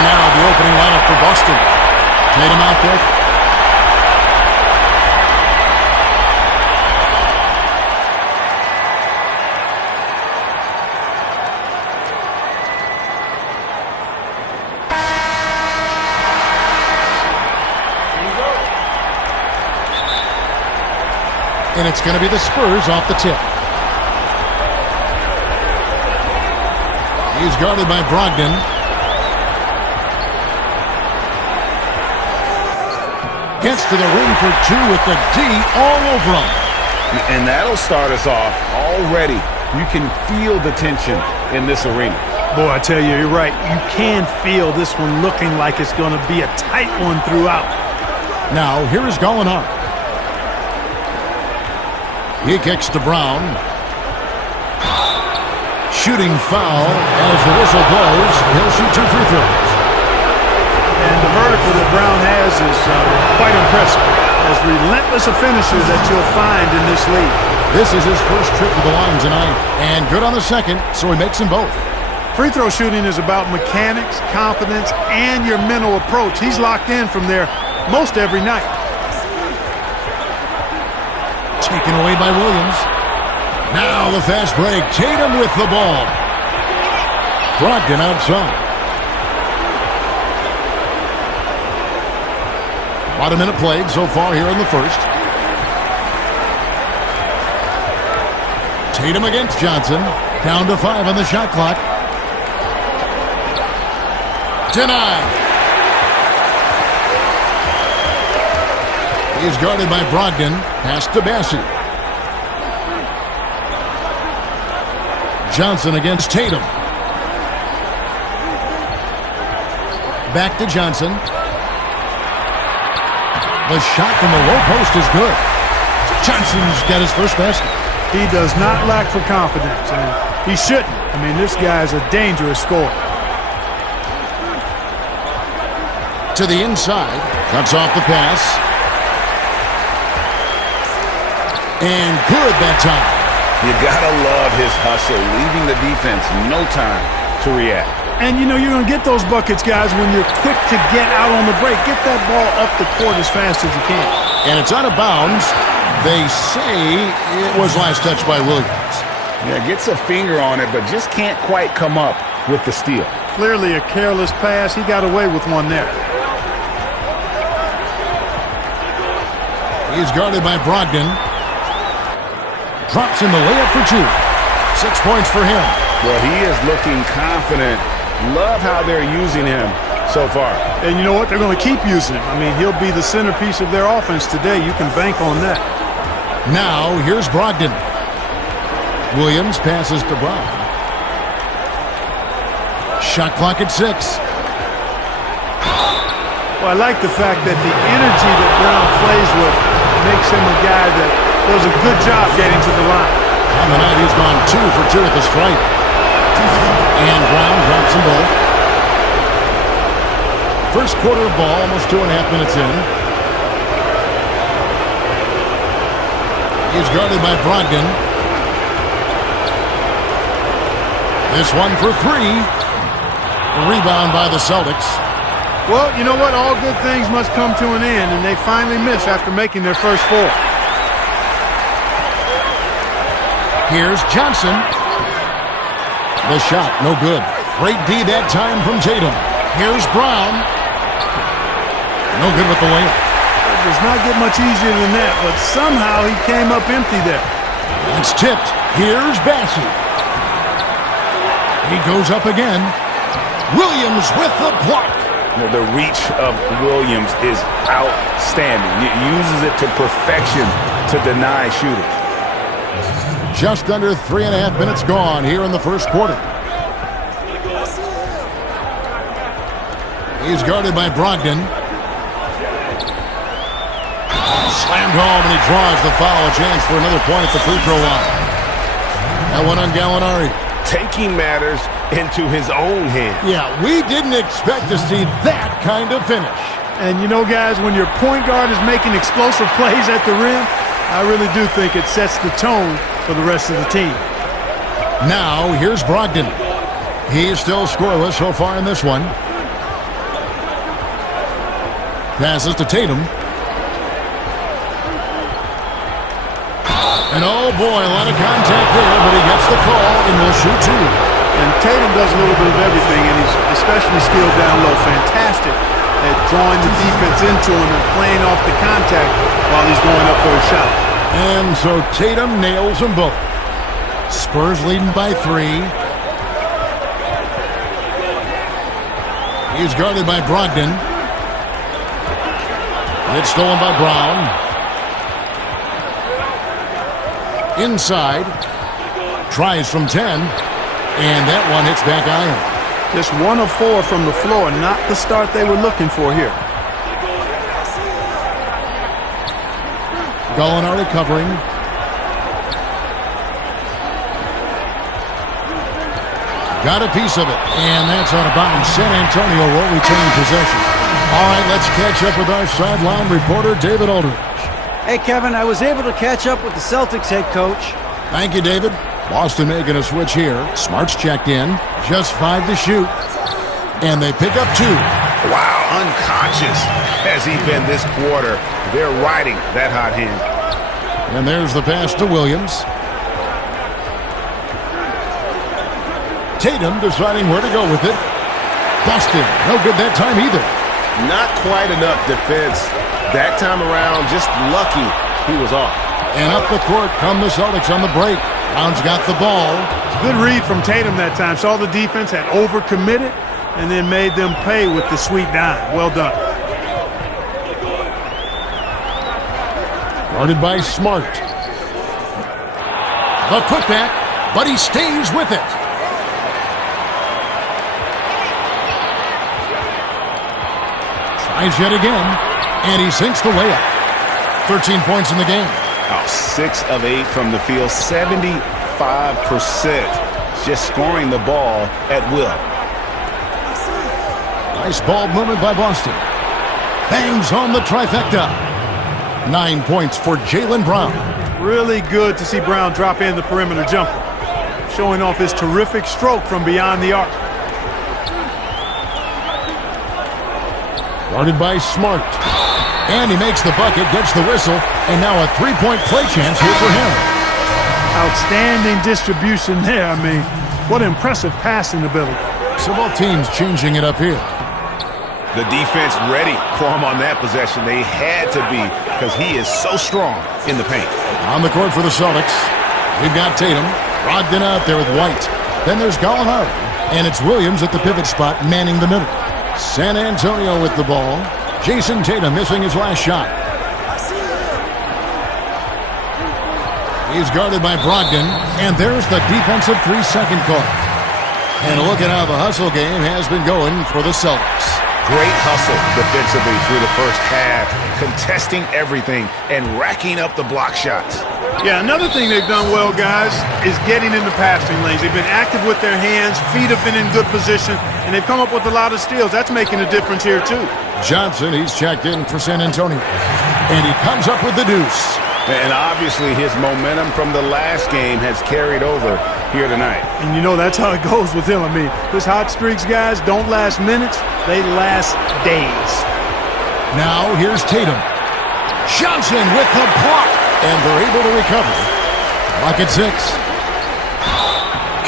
And now the opening lineup for Boston. Tatum out there. And it's going to be the Spurs off the tip. He's guarded by Brogdon. Gets to the rim for two with the D all over him. And that'll start us off already. You can feel the tension in this arena. Boy, I tell you, you're right. You can feel this one looking like it's going to be a tight one throughout. Now, here is Gallinari. He kicks to Brown. Shooting foul as the whistle blows. He'll shoot 2 free throws. And the vertical that Brown has is quite impressive. As relentless a finisher that you'll find in this league. This is his first trip to the line tonight. And good on the second, so he makes them both. Free throw shooting is about mechanics, confidence, and your mental approach. He's locked in from there most every night. Taken away by Williams. Now the fast break. Tatum with the ball. Brogdon outside. About a minute played so far here in the first. Tatum against Johnson. Down to 5 on the shot clock. Denied. He's guarded by Brogdon. Pass to Bassey. Johnson against Tatum. Back to Johnson. The shot from the low post is good. Johnson's got his first basket. He does not lack for confidence, and he shouldn't. I mean, this guy's a dangerous scorer. To the inside. Cuts off the pass. And good that time. You gotta love his hustle, leaving the defense no time to react. And you know you're going to get those buckets, guys, when you're quick to get out on the break. Get that ball up the court as fast as you can. And it's out of bounds. They say it was last touched by Williams. Yeah, gets a finger on it, but just can't quite come up with the steal. Clearly a careless pass. He got away with one there. He's guarded by Brogdon. Drops in the layup for 2. 6 points for him. Well, he is looking confident. Love how they're using him so far. And you know what? They're going to keep using him. I mean, he'll be the centerpiece of their offense today. You can bank on that. Now, here's Brogdon. Williams passes to Brown. Shot clock at 6. Well, I like the fact that the energy that Brown plays with makes him a guy that does a good job getting to the line. On the night, he's gone 2 for 2 at the stripe. And Brown drops them both. First quarter of ball, almost 2.5 minutes in. He's guarded by Brogdon. This one for 3. A rebound by the Celtics. Well, you know what? All good things must come to an end, and they finally miss after making their first 4. Here's Johnson. The shot, no good. Great D that time from Tatum. Here's Brown. No good with the layup. It does not get much easier than that, but somehow he came up empty there. It's tipped. Here's Bassey. He goes up again. Williams with the block. The reach of Williams is outstanding. It uses it to perfection to deny shooters. Just under 3.5 minutes gone here in the first quarter. He's guarded by Brogdon. Slammed home, and he draws the foul. A chance for another point at the free throw line. That one on Gallinari. Taking matters into his own hands. Yeah, we didn't expect to see that kind of finish. And you know, guys, when your point guard is making explosive plays at the rim, I really do think it sets the tone for the rest of the team. Now, here's Brogdon. He's still scoreless so far in this one. Passes to Tatum. And oh boy, a lot of contact there, but he gets the call and will shoot two. And Tatum does a little bit of everything, and he's especially skilled down low. Fantastic at drawing the defense into him and playing off the contact while he's going up for a shot. And so Tatum nails them both. Spurs leading by 3. He's guarded by Brogdon. It's stolen by Brown. Inside. Tries from 10. And that one hits back iron. Just 1 of 4 from the floor. Not the start they were looking for here. Gallinari covering. Got a piece of it, and that's out of bounds. San Antonio will retain possession. All right, let's catch up with our sideline reporter, David Aldridge. Hey, Kevin, I was able to catch up with the Celtics head coach. Thank you, David. Boston making a switch here. Smart's checked in. Just 5 to shoot. And they pick up 2. Wow, unconscious has he been this quarter. They're riding that hot hand. And there's the pass to Williams. Tatum deciding where to go with it. Boston, no good that time either. Not quite enough defense. That time around, just lucky he was off. And up the court come the Celtics on the break. Brown's got the ball. Good read from Tatum that time. Saw the defense, had overcommitted, and then made them pay with the sweet dime. Well done. Guarded by Smart. The putback, but he stays with it. Tries yet again, and he sinks the layup. 13 points in the game. Oh, 6 of 8 from the field, 75%. Just scoring the ball at will. Nice ball movement by Boston. Bangs on the trifecta. 9 points for Jaylen Brown. Really good to see Brown drop in the perimeter jumper, showing off his terrific stroke from beyond the arc. Guarded by Smart. And he makes the bucket, gets the whistle, and now a 3-point play chance here for him. Outstanding distribution there. I mean, what impressive passing ability. So both teams changing it up here. The defense ready for him on that possession. They had to be because he is so strong in the paint. On the court for the Celtics, we've got Tatum. Brogdon out there with White. Then there's Gallinari. And it's Williams at the pivot spot manning the middle. San Antonio with the ball. Jason Tatum missing his last shot. He's guarded by Brogdon. And there's the defensive 3-second call. And look at how the hustle game has been going for the Celtics. Great hustle defensively through the first half, contesting everything and racking up the block shots. Yeah, another thing they've done well, guys, is getting in the passing lanes. They've been active with their hands, feet have been in good position, and they've come up with a lot of steals. That's making a difference here, too. Johnson, he's checked in for San Antonio. And he comes up with the deuce. And obviously his momentum from the last game has carried over here tonight. And you know that's how it goes with him. I mean, his hot streaks, guys, don't last minutes. They last days. Now here's Tatum. Johnson with the block. And they're able to recover. Block at 6.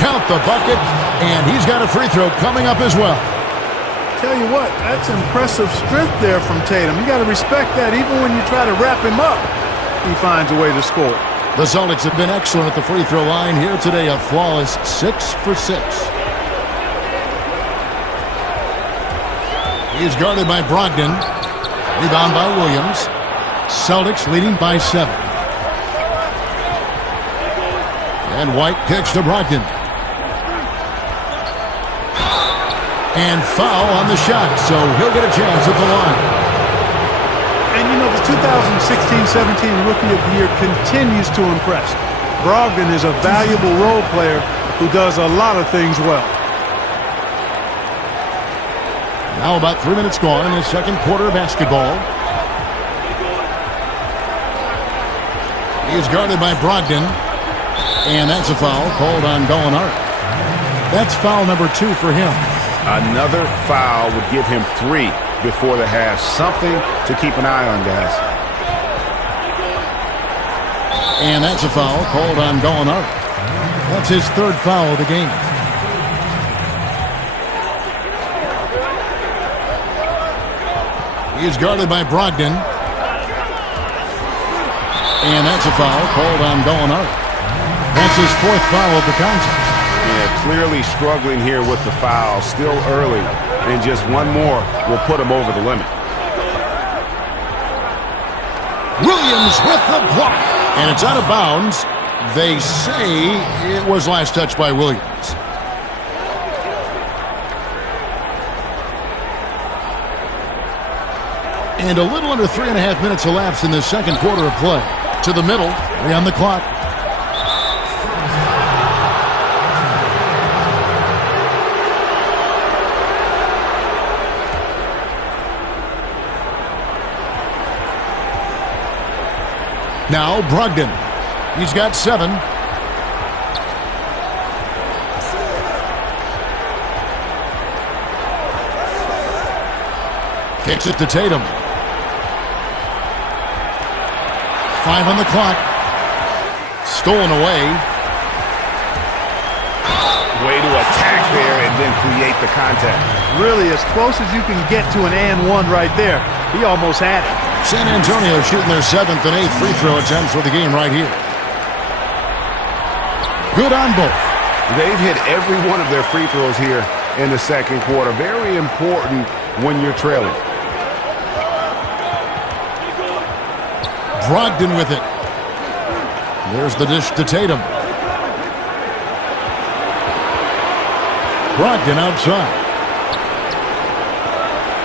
Count the bucket. And he's got a free throw coming up as well. Tell you what, that's impressive strength there from Tatum. You got to respect that even when you try to wrap him up. He finds a way to score. The Celtics have been excellent at the free throw line here today. A flawless 6 for 6. He's guarded by Brogdon. Rebound by Williams. Celtics leading by 7. And White kicks to Brogdon. And foul on the shot, so he'll get a chance at the line. And you know, the 2016-17 Rookie of the Year continues to impress. Brogdon is a valuable role player who does a lot of things well. Now about 3 minutes gone in the second quarter of basketball. He's guarded by Brogdon. And that's a foul called on Gallinari. That's foul number 2 for him. Another foul would give him 3 before the half. Something to keep an eye on, guys. And that's a foul called on Gallinari. That's his third foul of the game. He's guarded by Brogdon. And that's a foul called on Gallinari. That's his fourth foul of the contest. Yeah, clearly struggling here with the foul. Still early. And just one more will put him over the limit. Williams with the block. And it's out of bounds. They say it was last touched by Williams. And a little under 3.5 minutes elapsed in the second quarter of play. To the middle, 3 on the clock. Now Brogdon. He's got 7. Kicks it to Tatum. 5 on the clock. Stolen away. Way to attack there and then create the contact. Really as close as you can get to an and one right there. He almost had it. San Antonio shooting their 7th and 8th free throw attempts for the game right here. Good on both. They've hit every one of their free throws here in the second quarter. Very important when you're trailing. Brogdon with it. There's the dish to Tatum. Brogdon outside.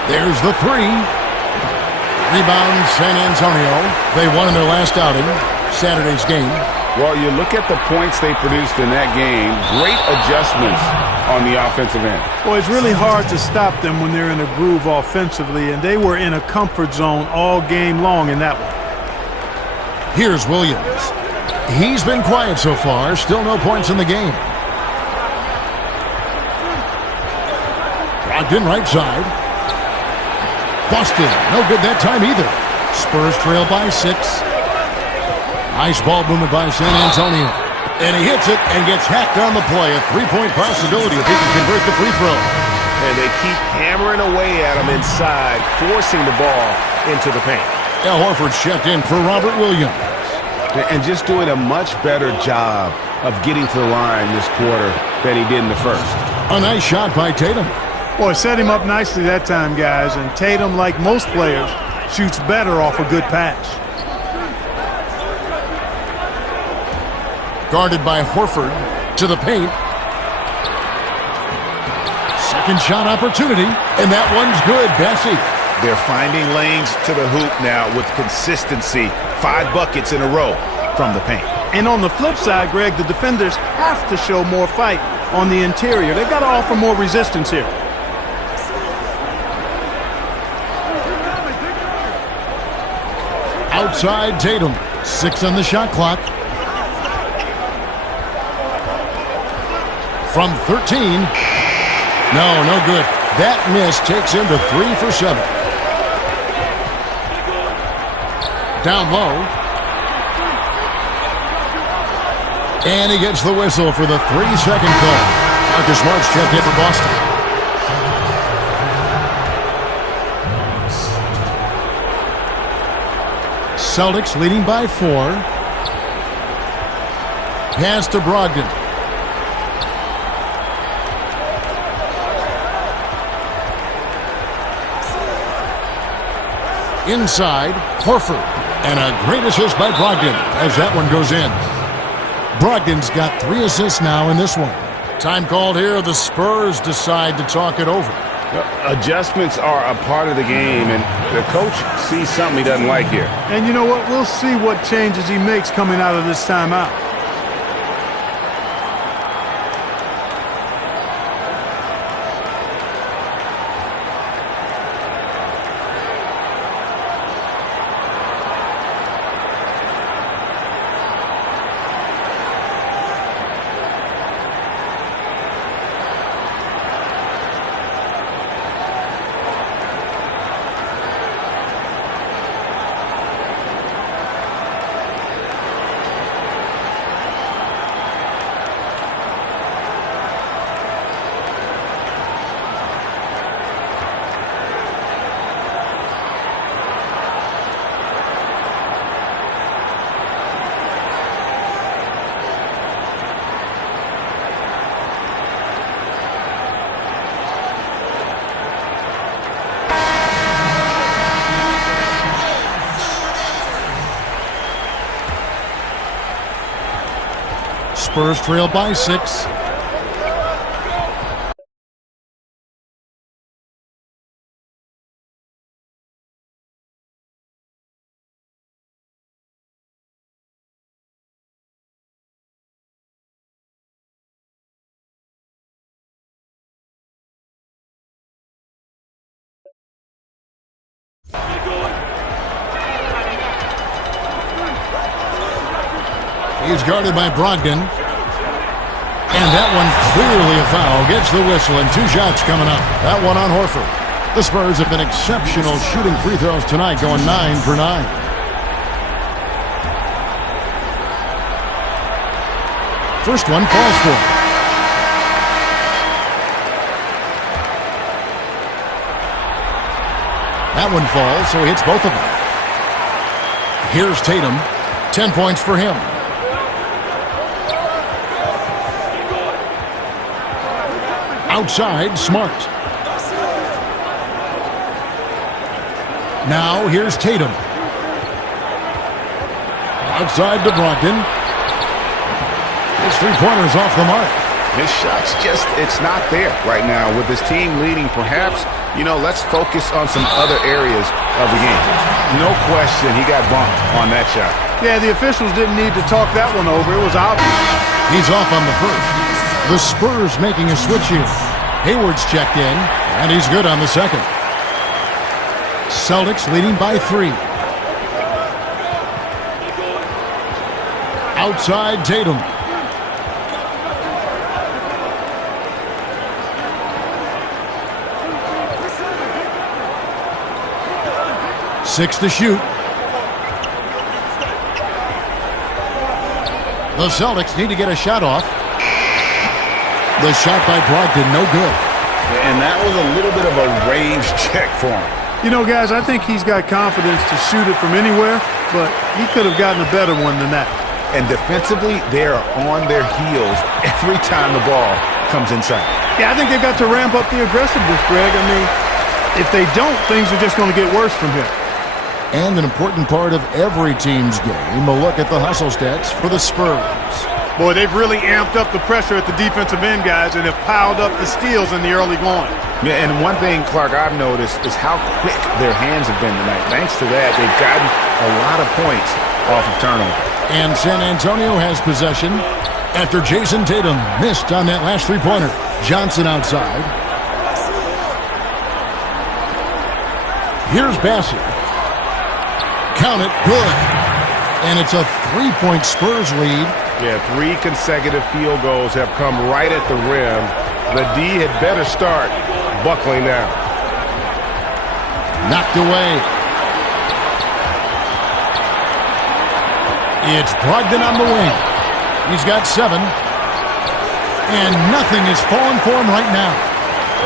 There's the 3. Rebound, San Antonio. They won in their last outing, Saturday's game. Well, you look at the points they produced in that game. Great adjustments on the offensive end. Well, it's really hard to stop them when they're in a groove offensively, and they were in a comfort zone all game long in that one. Here's Williams. He's been quiet so far. Still no points in the game. Brogdon right side. Busted. No good that time either. Spurs trail by 6. Nice ball movement by San Antonio. And he hits it and gets hacked on the play. A 3-point possibility if he can convert the free throw. And they keep hammering away at him inside, forcing the ball into the paint. Al Horford's checked in for Robert Williams. And just doing a much better job of getting to the line this quarter than he did in the first. A nice shot by Tatum. Boy, set him up nicely that time, guys. And Tatum, like most players, shoots better off a good pass. Guarded by Horford to the paint. Second shot opportunity, and that one's good. Bessie. They're finding lanes to the hoop now with consistency. 5 buckets in a row from the paint. And on the flip side, Greg, the defenders have to show more fight on the interior. They've got to offer more resistance here. Outside Tatum. 6 on the shot clock. From 13. No good. That miss takes him to 3 for 7. Down low. And he gets the whistle for the 3-second call. Marcus Smart's checked in for Boston. Celtics leading by 4. Pass to Brogdon. Inside, Horford. And a great assist by Brogdon as that one goes in. Brogdon's got 3 assists now in this one. Time called here. The Spurs decide to talk it over. Adjustments are a part of the game, and the coach sees something he doesn't like here. And you know what? We'll see what changes he makes coming out of this timeout. Spurs trail by 6. He's guarded by Brogdon. And that one clearly a foul. Gets the whistle and 2 shots coming up. That one on Horford. The Spurs have been exceptional shooting free throws tonight, going 9 for 9. First one falls for him. That one falls, so he hits both of them. Here's Tatum. 10 points for him. Outside, Smart. Now, here's Tatum. Outside to Brogdon. His three-pointer's off the mark. His shot's just, it's not there right now. With his team leading, perhaps, let's focus on some other areas of the game. No question, he got bumped on that shot. Yeah, the officials didn't need to talk that one over. It was obvious. He's off on the first. The Spurs making a switch here. Hayward's checked in, and he's good on the second. Celtics leading by 3. Outside Tatum. Six to shoot. The Celtics need to get a shot off. The shot by Brogdon, no good. And that was a little bit of a range check for him. Guys, I think he's got confidence to shoot it from anywhere, but he could have gotten a better one than that. And defensively, they're on their heels every time the ball comes inside. Yeah, I think they've got to ramp up the aggressiveness, Greg. If they don't, things are just going to get worse from here. And an important part of every team's game, a look at the hustle stats for the Spurs. Boy, they've really amped up the pressure at the defensive end, guys, and have piled up the steals in the early going. Yeah, and one thing, Clark, I've noticed is how quick their hands have been tonight. Thanks to that, they've gotten a lot of points off of turnover. And San Antonio has possession after Jason Tatum missed on that last three-pointer. Johnson outside. Here's Bassett. Count it, good. And it's a 3-point Spurs lead. Yeah, 3 consecutive field goals have come right at the rim. The D had better start buckling down. Knocked away. It's Brogdon on the wing. He's got 7. And nothing is falling for him right now.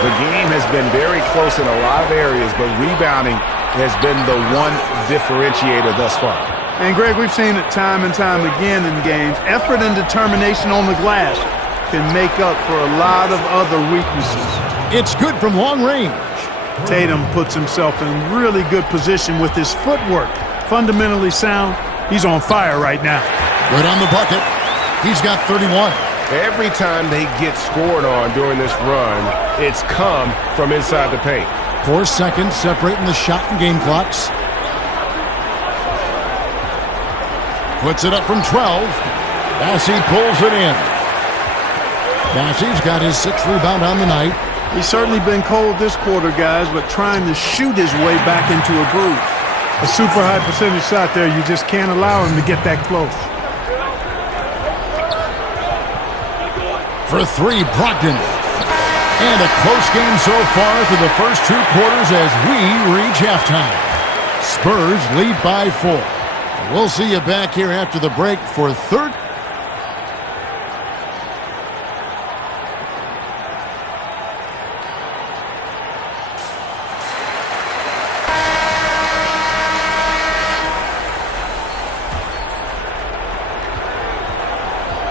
The game has been very close in a lot of areas, but rebounding has been the one differentiator thus far. And, Greg, we've seen it time and time again in games. Effort and determination on the glass can make up for a lot of other weaknesses. It's good from long range. Tatum puts himself in really good position with his footwork. Fundamentally sound. He's on fire right now. Good on the bucket. He's got 31. Every time they get scored on during this run, it's come from inside the paint. 4 seconds separating the shot and game clocks. Puts it up from 12. Bassey pulls it in. Bassey's got his 6th rebound on the night. He's certainly been cold this quarter, guys, but trying to shoot his way back into a groove. A super high percentage shot there, you just can't allow him to get that close. For 3, Brogdon. And a close game so far through the first 2 quarters as we reach halftime. Spurs lead by 4. We'll see you back here after the break for third.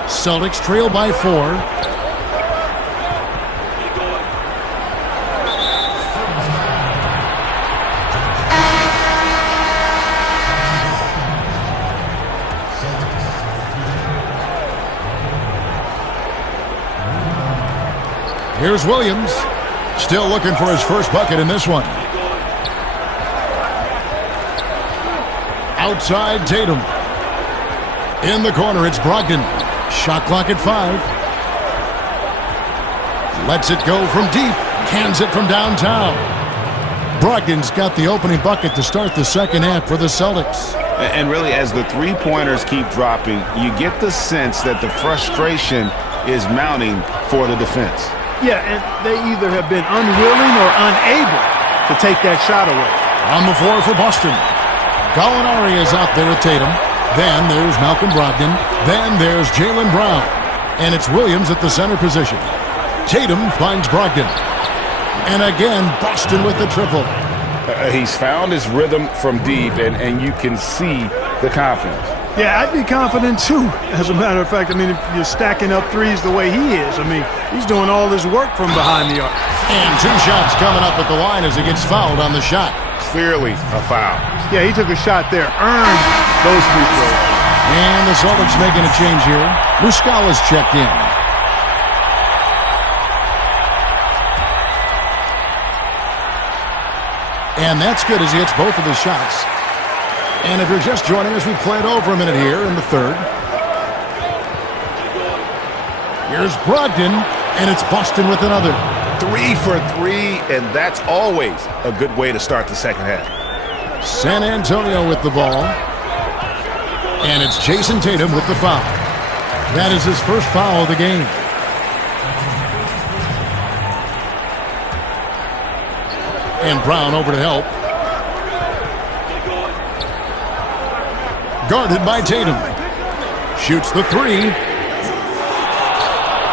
Celtics trail by 4. Here's Williams. Still looking for his first bucket in this one. Outside Tatum. In the corner, it's Brogdon. Shot clock at 5. Lets it go from deep. Cans it from downtown. Brogdon's got the opening bucket to start the second half for the Celtics. And really, as the three-pointers keep dropping, you get the sense that the frustration is mounting for the defense. Yeah, and they either have been unwilling or unable to take that shot away. On the floor for Boston. Gallinari is out there with Tatum. Then there's Malcolm Brogdon. Then there's Jaylen Brown. And it's Williams at the center position. Tatum finds Brogdon. And again, Boston with the triple. He's found his rhythm from deep, and you can see the confidence. Yeah, I'd be confident too. As a matter of fact, I mean, if you're stacking up threes the way he is, I mean, he's doing all this work from behind the arc. And 2 shots coming up at the line as he gets fouled on the shot. Clearly a foul. Yeah, he took a shot there, earned those free throws. And the Celtics making a change here. Muscala's checked in. And that's good as he hits both of his shots. And if you're just joining us, we played over a minute here in the third. Here's Brogdon, and it's Boston with another. 3 for 3, and that's always a good way to start the second half. San Antonio with the ball. And it's Jason Tatum with the foul. That is his first foul of the game. And Brown over to help. Guarded by Tatum. Shoots the 3.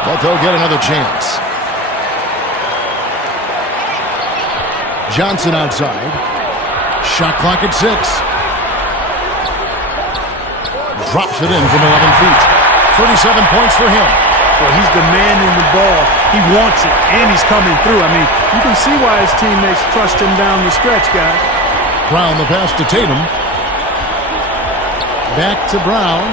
But they'll get another chance. Johnson outside. Shot clock at 6. Drops it in from 11 feet. 37 points for him. Well, he's demanding the ball. He wants it, and he's coming through. I mean, you can see why his teammates trust him down the stretch, guys. Brown the pass to Tatum. Back to Brown.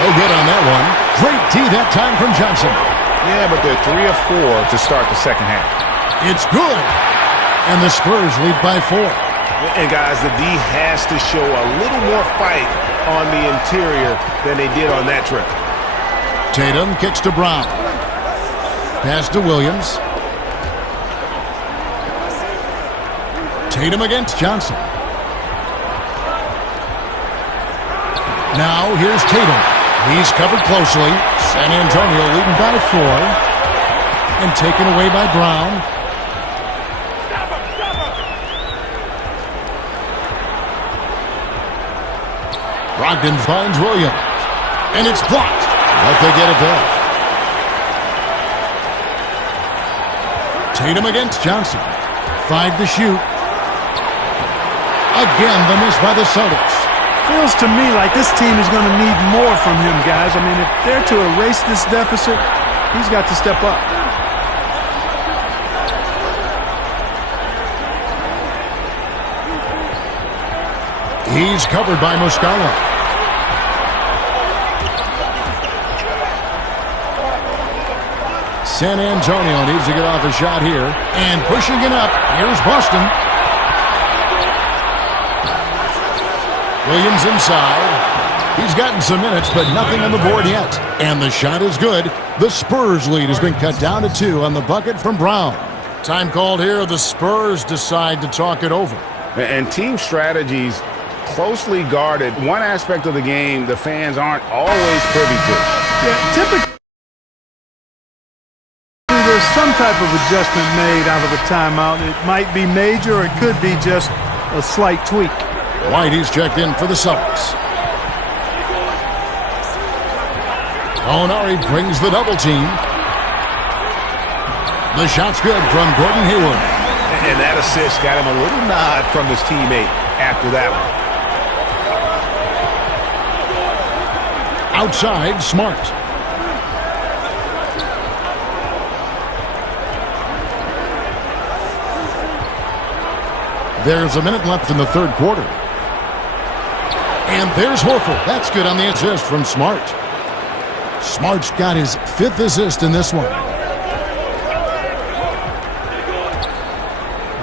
Oh, good on that one. Great D that time from Johnson. Yeah, but they're 3 of 4 to start the second half. It's good. And the Spurs lead by 4. And guys, the D has to show a little more fight on the interior than they did on that trip. Tatum kicks to Brown. Pass to Williams. Tatum against Johnson. Now here's Tatum. He's covered closely. San Antonio leading by 4. And taken away by Brown. Brogdon finds Williams. And it's blocked. But they get it back. Tatum against Johnson. 5 to shoot. Again, the miss by the Celtics. Feels to me like this team is going to need more from him, guys. I mean, if they're to erase this deficit, he's got to step up. He's covered by Muscala. San Antonio needs to get off a shot here. And pushing it up, here's Boston. Williams inside. He's gotten some minutes, but nothing on the board yet. And the shot is good. The Spurs lead has been cut down to 2 on the bucket from Brown. Time called here. The Spurs decide to talk it over. And team strategies closely guarded. One aspect of the game the fans aren't always privy to. Yeah, typically there's some type of adjustment made out of a timeout. It might be major or it could be just a slight tweak. Whitey's checked in for the Celtics. Gallinari brings the double team. The shot's good from Gordon Hayward. And that assist got him a little nod from his teammate after that one. Outside, Smart. There's a minute left in the third quarter. And there's Horford. That's good on the assist from Smart. Smart's got his 5th assist in this one.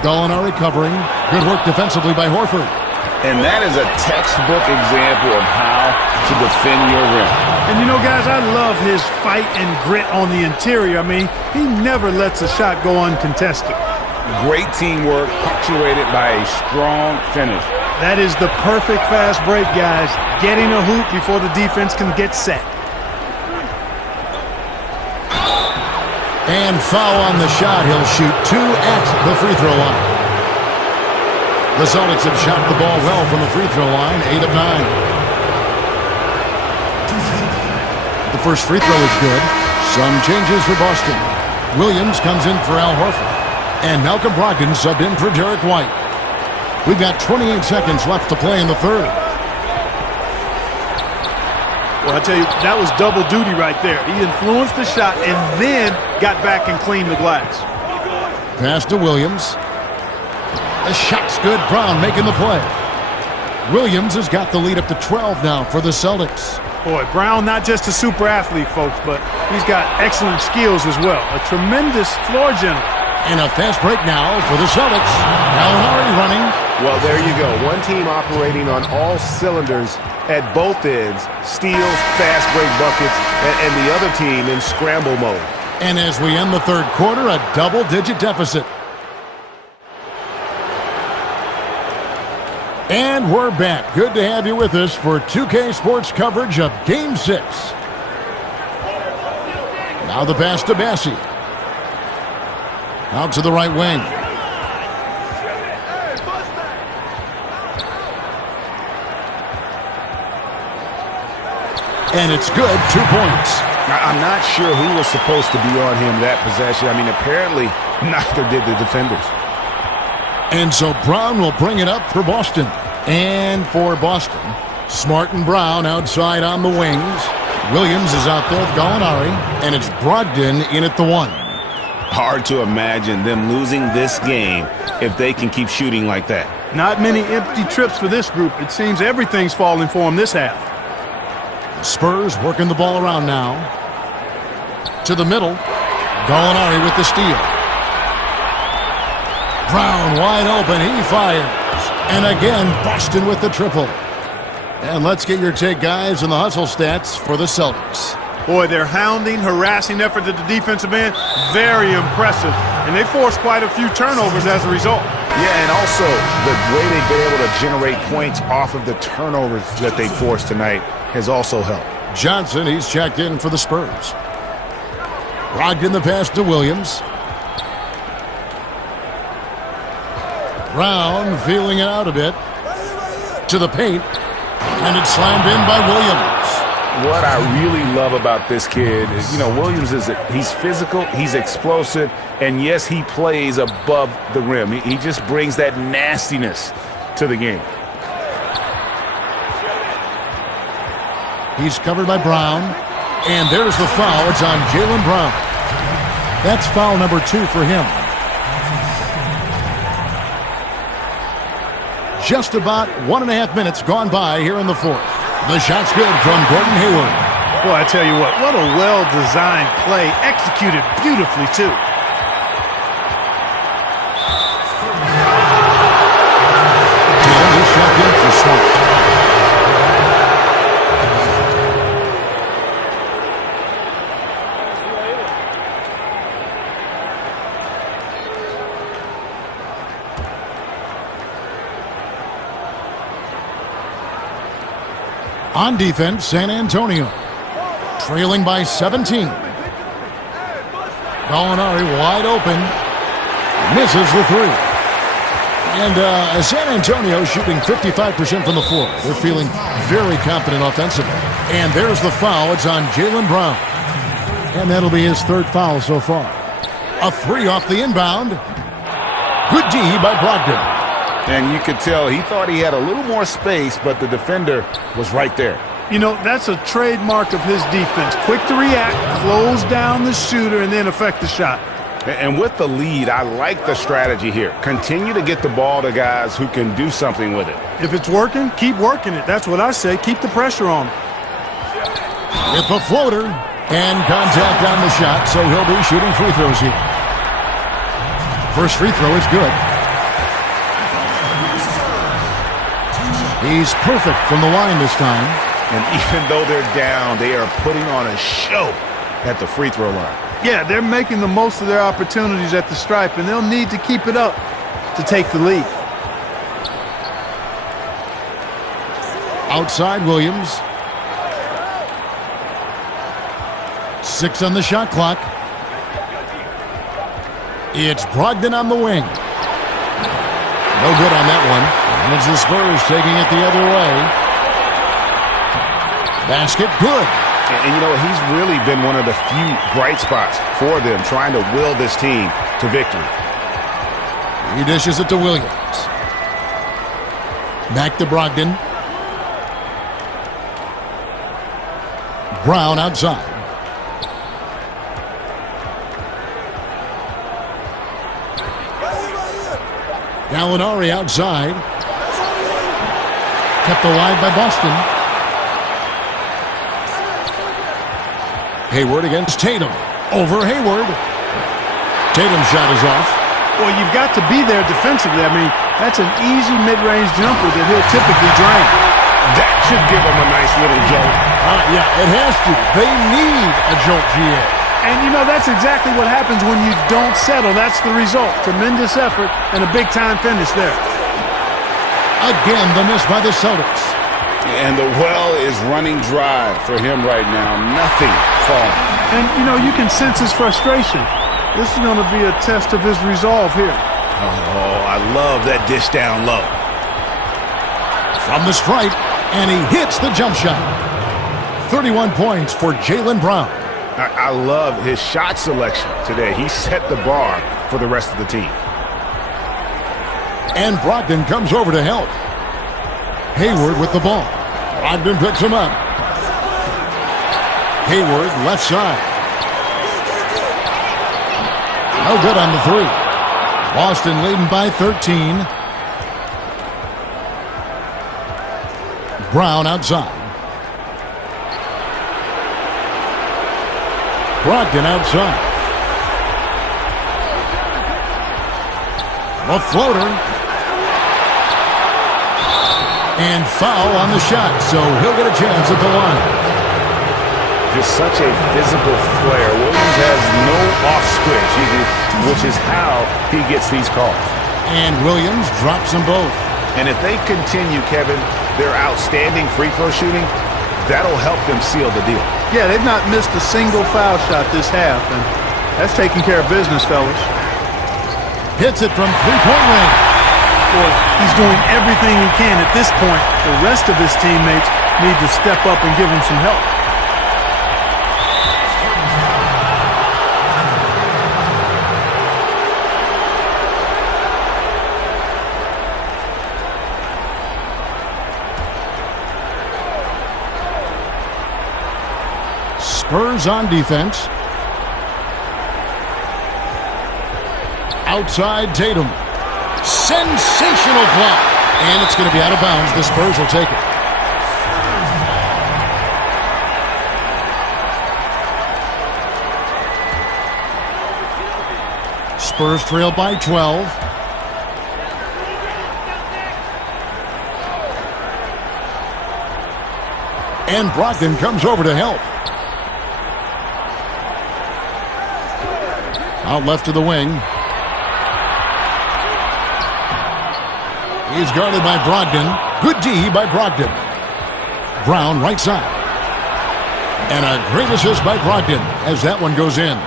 Gallinari covering. Good work defensively by Horford. And that is a textbook example of how to defend your rim. And you know, guys, I love his fight and grit on the interior. I mean, he never lets a shot go uncontested. Great teamwork, punctuated by a strong finish. That is the perfect fast break, guys. Getting a hoop before the defense can get set. And foul on the shot. He'll shoot 2 at the free throw line. The Celtics have shot the ball well from the free throw line, 8 of 9. The first free throw is good. Some changes for Boston. Williams comes in for Al Horford. And Malcolm Brogdon subbed in for Derek White. We've got 28 seconds left to play in the third. Well, I tell you, that was double duty right there. He influenced the shot and then got back and cleaned the glass. Pass to Williams. The shot's good. Brown making the play. Williams has got the lead up to 12 now for the Celtics. Boy, Brown not just a super athlete, folks, but he's got excellent skills as well. A tremendous floor general. And a fast break now for the Celtics. Gallinari running. Well, there you go. One team operating on all cylinders at both ends. Steals, fast break buckets, and the other team in scramble mode. And as we end the third quarter, a double-digit deficit. And we're back. Good to have you with us for 2K Sports coverage of Game 6. Now the pass to Bassi. Out to the right wing. And it's good, 2 points. I'm not sure who was supposed to be on him that possession. I mean, apparently neither did the defenders. And so Brown will bring it up for Boston. And for Boston, Smart and Brown outside on the wings. Williams is out there with Gallinari, and it's Brogdon in at the 1. Hard to imagine them losing this game if they can keep shooting like that. Not many empty trips for this group. It seems everything's falling for them this half. The Spurs working the ball around now. To the middle. Gallinari with the steal. Brown wide open. He fires. And again, Boston with the triple. And let's get your take, guys, on the hustle stats for the Celtics. Boy, their hounding, harassing effort at the defensive end, very impressive. And they forced quite a few turnovers as a result. Yeah, and also the way they've been able to generate points off of the turnovers that they forced tonight has also helped. Johnson, he's checked in for the Spurs. Brogdon the pass to Williams. Brown feeling it out a bit. To the paint. And it's slammed in by Williams. What I really love about this kid is, Williams he's physical, he's explosive, and yes, he plays above the rim. He just brings that nastiness to the game. He's covered by Brown. And there's the foul. It's on Jaylen Brown. That's foul number 2 for him. Just about 1.5 minutes gone by here in the fourth. The shot's good from Gordon Hayward. Boy, I tell you what a well-designed play, executed beautifully, too. Tatum is shot in for Smart. On defense, San Antonio, trailing by 17. Gallinari wide open, misses the 3. And San Antonio shooting 55% from the floor. They're feeling very confident offensively. And there's the foul. It's on Jaylen Brown. And that'll be his 3rd foul so far. A 3 off the inbound. Good D by Brogdon. And you could tell he thought he had a little more space, but the defender was right there. That's a trademark of his defense. Quick to react, close down the shooter, and then affect the shot. And with the lead, I like the strategy here. Continue to get the ball to guys who can do something with it. If it's working, keep working it. That's what I say. Keep the pressure on him. With the floater and contact on the shot, so he'll be shooting free throws here. First free throw is good. He's perfect from the line this time. And even though they're down, they are putting on a show at the free throw line. Yeah, they're making the most of their opportunities at the stripe, and they'll need to keep it up to take the lead. Outside Williams. 6 on the shot clock. It's Brogdon on the wing. No good on that one. And it's the Spurs taking it the other way. Basket good. And you know, he's really been one of the few bright spots for them, trying to will this team to victory. He dishes it to Williams. Back to Brogdon. Brown outside. Gallinari outside. Kept alive by Boston. Hayward against Tatum. Over Hayward. Tatum's shot is off. Well, you've got to be there defensively. I mean, that's an easy mid-range jumper that he'll typically drain. That should give him a nice little jolt. Yeah, it has to. They need a jolt, GA. And, you know, that's exactly what happens when you don't settle. That's the result. Tremendous effort and a big-time finish there. Again, the miss by the Celtics. And the well is running dry for him right now. Nothing falling. And, you know, you can sense his frustration. This is going to be a test of his resolve here. Oh, I love that dish down low. From the stripe, and he hits the jump shot. 31 points for Jaylen Brown. I love his shot selection today. He set the bar for the rest of the team. And Brogdon comes over to help. Hayward with the ball. Brogdon picks him up. Hayward left side. No good on the three. Boston leading by 13. Brown outside. Brogdon outside. A floater. And foul on the shot, so he'll get a chance at the line. Just such a physical player. Williams has no off switch, which is how he gets these calls. And Williams drops them both. And if they continue, Kevin, their outstanding free throw shooting, that'll help them seal the deal. Yeah, they've not missed a single foul shot this half, and that's taking care of business, fellas. Hits it from three-point range. Boy, he's doing everything he can at this point. The rest of his teammates need to step up and give him some help. Spurs on defense. Outside Tatum. Sensational block. And it's going to be out of bounds. The Spurs will take it. Spurs trail by 12. And Brogdon comes over to help. Out left to the wing. He's guarded by Brogdon. Good D by Brogdon. Brown right side. And a great assist by Brogdon as that one goes in.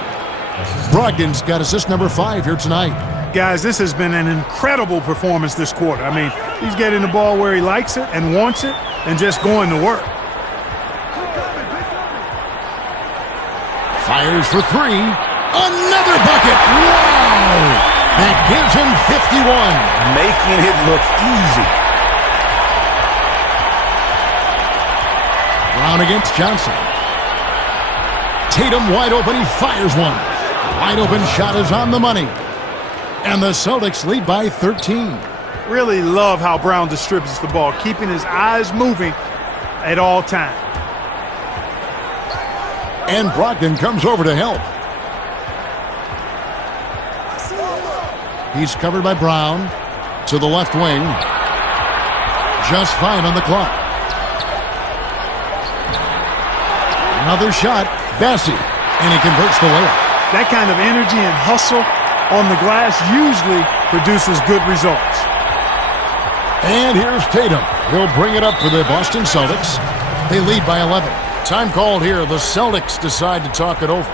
Brogdon's got assist number 5 here tonight. Guys, this has been an incredible performance this quarter. I mean, he's getting the ball where he likes it and wants it and just going to work. Fires for 3. Another bucket. Wow! That gives him 51. Making it look easy. Brown against Johnson. Tatum wide open. He fires one. Wide open shot is on the money. And the Celtics lead by 13. Really love how Brown distributes the ball, keeping his eyes moving at all times. And Brogdon comes over to help. He's covered by Brown to the left wing. Just 5 on the clock. Another shot, Bessie, and he converts the layup. That kind of energy and hustle on the glass usually produces good results. And here's Tatum. He'll bring it up for the Boston Celtics. They lead by 11. Time called here. The Celtics decide to talk it over.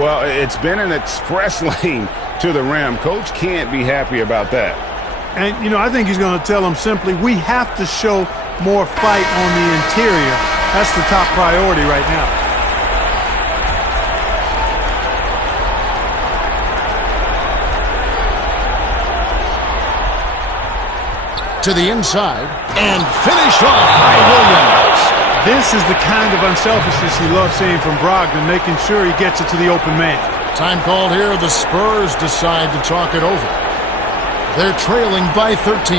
Well, it's been an express lane to the rim. Coach can't be happy about that. And, I think he's going to tell them simply, we have to show more fight on the interior. That's the top priority right now. To the inside and finished off by Williams. This is the kind of unselfishness he loves seeing from Brogdon, making sure he gets it to the open man. Time called here. The Spurs decide to talk it over. They're trailing by 13.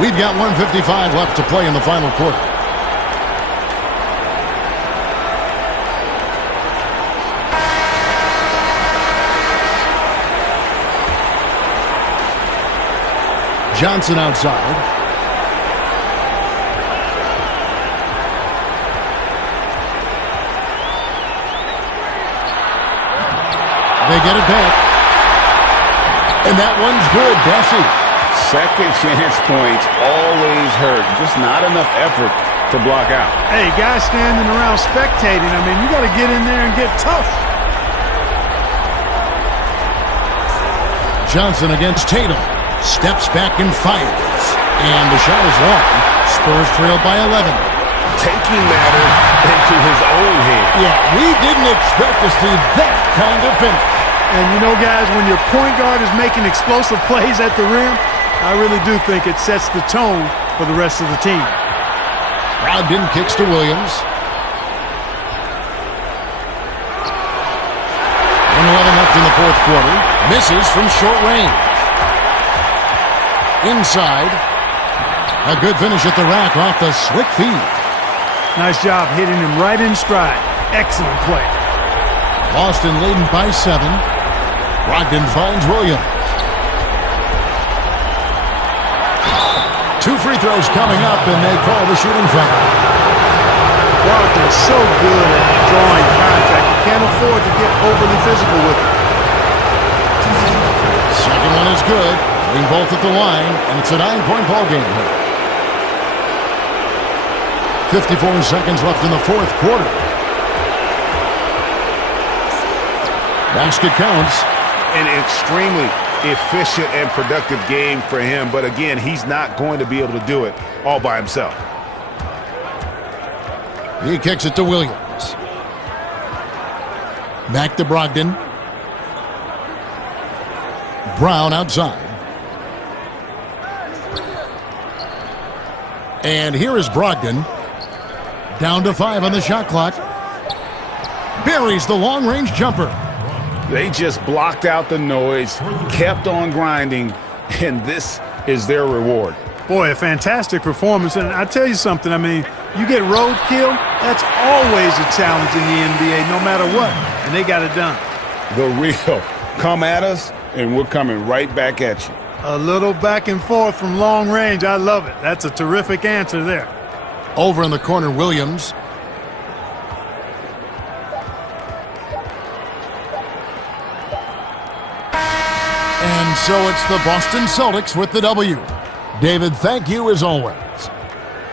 We've got 1:55 left to play in the final quarter. Johnson outside. They get it back. And that one's good, Bessie. Second chance points always hurt. Just not enough effort to block out. Hey, guys standing around spectating, you got to get in there and get tough. Johnson against Tatum. Steps back and fires. And the shot is long. Spurs trail by 11. Taking matters into his own hands. Yeah, we didn't expect to see that kind of finish. And guys, when your point guard is making explosive plays at the rim, I really do think it sets the tone for the rest of the team. Brogdon kicks to Williams. 1:11 left in the fourth quarter. Misses from short range. Inside. A good finish at the rack off the slick feed. Nice job hitting him right in stride. Excellent play. Boston leading by 7. Brogdon finds Williams. 2 free throws coming up, and they call the shooting foul. Brogdon's so good at drawing contact. You can't afford to get overly physical with it. Second one is good. Hitting both at the line, and it's a 9-point ball game here. 54 seconds left in the fourth quarter. Basket counts. An extremely efficient and productive game for him, but again, he's not going to be able to do it all by himself. He kicks it to Williams. Back to Brogdon. Brown outside. And here is Brogdon. Down to 5 on the shot clock. Buries the long-range jumper. They just blocked out the noise, kept on grinding, and this is their reward. Boy, a fantastic performance. And I tell you something, you get roadkill, that's always a challenge in the NBA, no matter what. And they got it done. The real. Come at us, and we're coming right back at you. A little back and forth from long range. I love it. That's a terrific answer there. Over in the corner, Williams. And so it's the Boston Celtics with the W. David, thank you as always.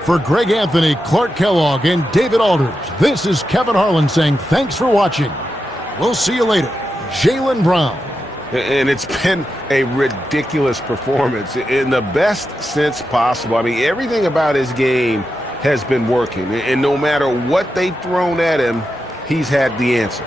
For Greg Anthony, Clark Kellogg, and David Aldridge, this is Kevin Harlan saying thanks for watching. We'll see you later. Jaylen Brown. And it's been a ridiculous performance in the best sense possible. Everything about his game has been working. And no matter what they've thrown at him, he's had the answer.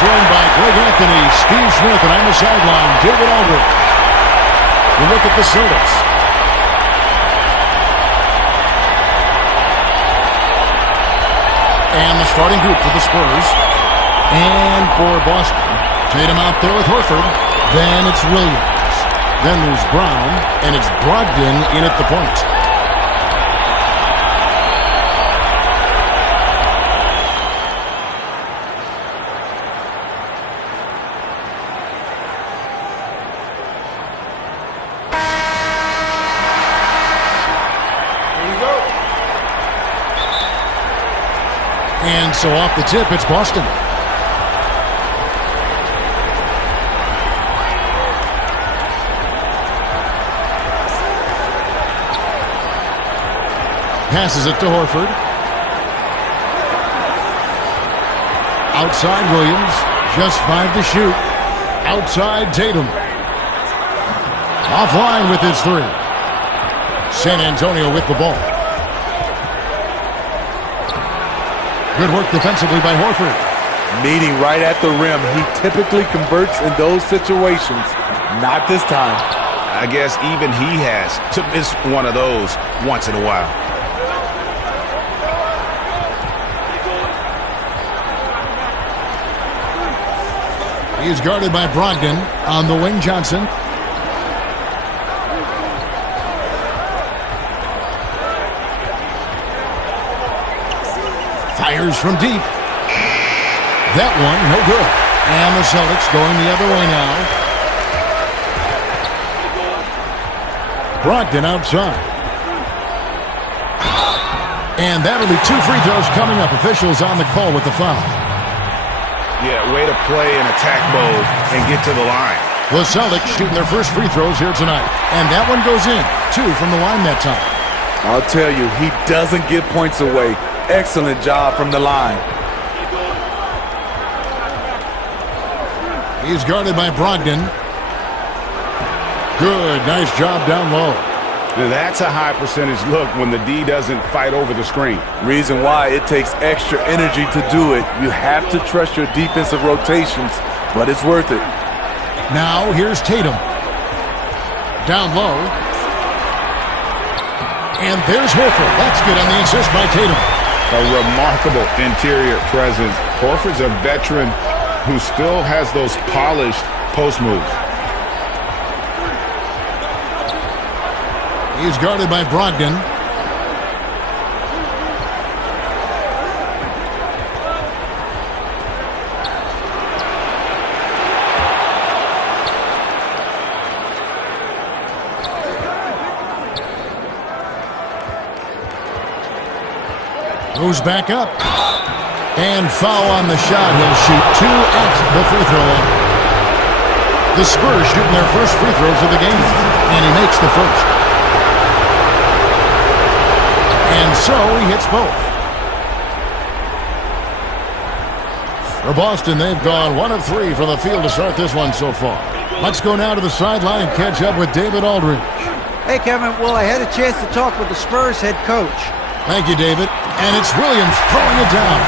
joined by Greg Anthony, Steve Smith, and on the sideline, David Aldridge. We look at the Celtics. And the starting group for the Spurs. And for Boston, Tatum out there with Horford. Then it's Williams. Then there's Brown, and it's Brogdon in at the point. And so off the tip, it's Boston. Passes it to Horford. Outside Williams. Just 5 to shoot. Outside Tatum. Offline with his 3. San Antonio with the ball. Good work defensively by Horford. Meeting right at the rim. He typically converts in those situations. Not this time. I guess even he has to miss one of those once in a while. He's guarded by Brogdon. On the wing, Johnson. Fires from deep. That one, no good. And the Celtics going the other way now. Brogdon outside. And that'll be 2 free throws coming up. Officials on the call with the foul. Yeah, way to play in attack mode and get to the line. The Celtics shooting their first free throws here tonight. And that one goes in. 2 from the line that time. I'll tell you, he doesn't give points away. Excellent job from the line. He's guarded by Brogdon. Good, nice job down low. Now that's a high percentage look when the D doesn't fight over the screen. Reason why it takes extra energy to do it. You have to trust your defensive rotations, but it's worth it. Now here's Tatum. Down low. And there's Horford. That's good on the assist by Tatum. A remarkable interior presence. Horford's a veteran who still has those polished post moves. He's guarded by Brogdon. Goes back up. And foul on the shot. He'll shoot 2 at the free throw line. The Spurs shooting their first free throws of the game. And he makes the first. And so he hits both. For Boston, they've gone 1 of 3 from the field to start this one so far. Let's go now to the sideline and catch up with David Aldridge. Hey, Kevin. Well, I had a chance to talk with the Spurs head coach. Thank you, David. And it's Williams throwing it down.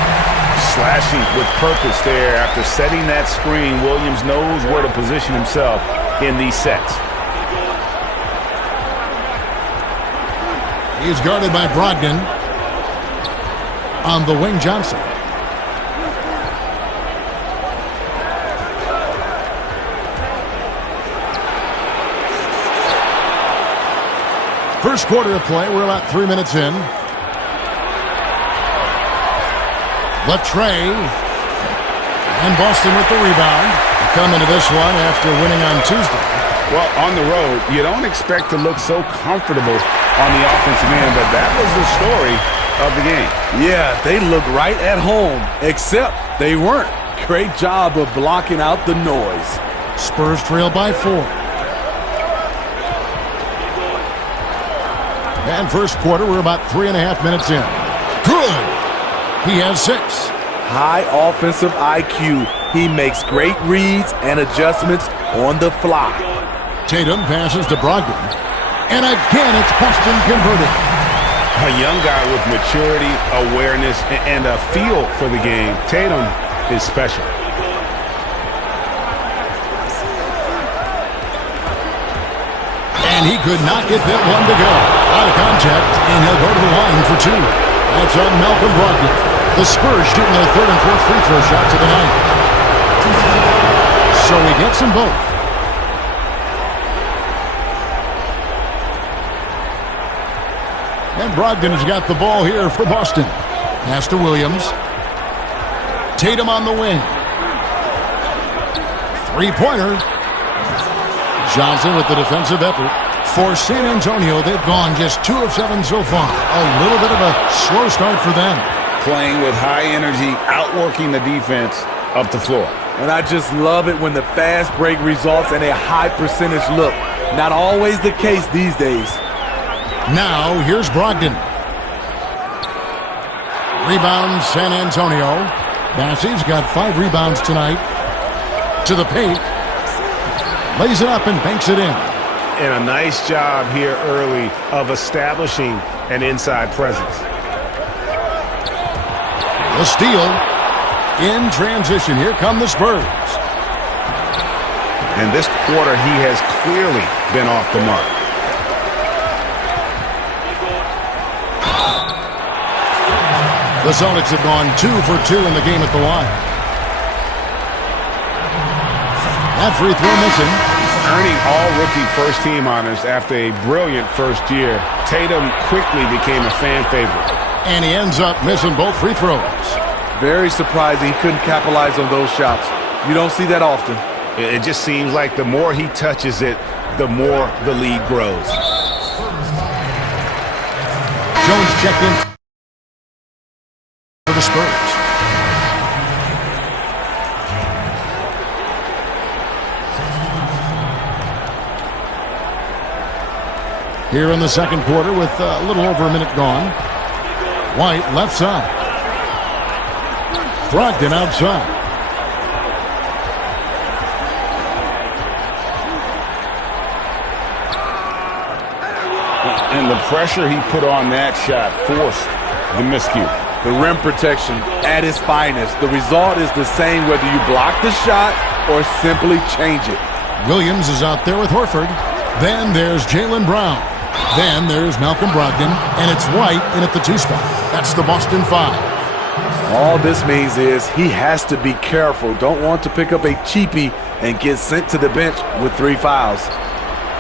Slashing with purpose there. After setting that screen, Williams knows where to position himself in these sets. He's guarded by Brogdon. On the wing, Johnson. First quarter of play. We're about 3 minutes in. Latrey. And Boston with the rebound. Come into this one after winning on Tuesday. Well, on the road, you don't expect to look so comfortable on the offensive end, but that was the story of the game. Yeah, they look right at home, except they weren't. Great job of blocking out the noise. Spurs trail by 4. And first quarter, we're about 3.5 minutes in. Good! He has 6. High offensive IQ. He makes great reads and adjustments on the fly. Tatum passes to Brogdon. And again, it's Boston converted. A young guy with maturity, awareness, and a feel for the game. Tatum is special. And he could not get that one to go. Out of contact, and he'll go to the line for two. That's on Malcolm Brogdon. The Spurs shooting their third and fourth free throw shots of the night. So he gets them both. And Brogdon's got the ball here for Boston. Pass to Williams. Tatum on the wing. Three-pointer. Johnson with the defensive effort. For San Antonio, they've gone just 2 of 7 so far. A little bit of a slow start for them. Playing with high energy, outworking the defense up the floor. And I just love it when the fast break results in a high percentage look. Not always the case these days. Now, here's Brogdon. Rebound, San Antonio. Bassey's got 5 rebounds tonight. To the paint. Lays it up and banks it in. And a nice job here early of establishing an inside presence. The steal. In transition. Here come the Spurs. And this quarter, he has clearly been off the mark. The Celtics have gone 2 for 2 in the game at the line. That free throw missing. Earning all rookie first-team honors after a brilliant first year, Tatum quickly became a fan favorite. And he ends up missing both free throws. Very surprising he couldn't capitalize on those shots. You don't see that often. It just seems like the more he touches it, the more the lead grows. Jones checked in for the Spurs. Here in the second quarter with a little over a minute gone. White left side. Brogdon outside. And the pressure he put on that shot forced the miscue. The rim protection at its finest. The result is the same whether you block the shot or simply change it. Williams is out there with Horford. Then there's Jaylen Brown. Then there's Malcolm Brogdon. And it's White in at the 2 spot. That's the Boston 5. All this means is he has to be careful. Don't want to pick up a cheapie and get sent to the bench with 3 fouls.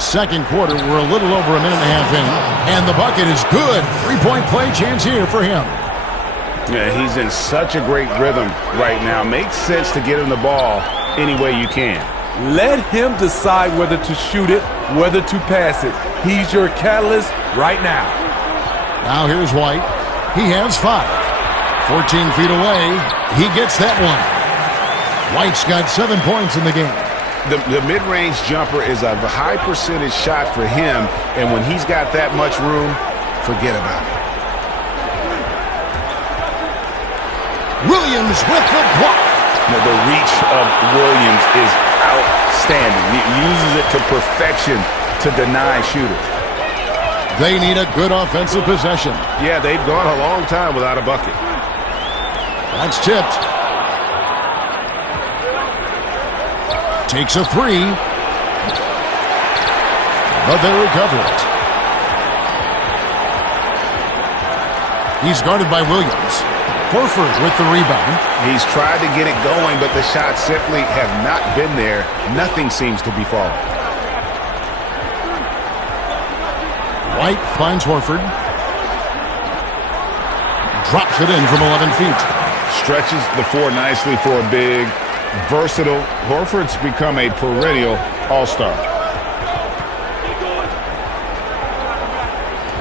Second quarter, we're a little over a minute and a half in. And the bucket is good. 3-point play chance here for him. Yeah, he's in such a great rhythm right now. Makes sense to get him the ball any way you can. Let him decide whether to shoot it, whether to pass it. He's your catalyst right now. Now here's White. He has 5. 14 feet away. He gets that one. White's got 7 points in the game. The mid-range jumper is a high percentage shot for him, and when he's got that much room, forget about it. Williams with the block. The reach of Williams is outstanding. He uses it to perfection to deny shooters. They need a good offensive possession. Yeah, they've gone a long time without a bucket. That's tipped. Takes a 3. But they recover it. He's guarded by Williams. Horford with the rebound. He's tried to get it going, but the shots simply have not been there. Nothing seems to be falling. White finds Horford. Drops it in from 11 feet. Stretches the floor nicely for a big, versatile. Horford's become a perennial all-star.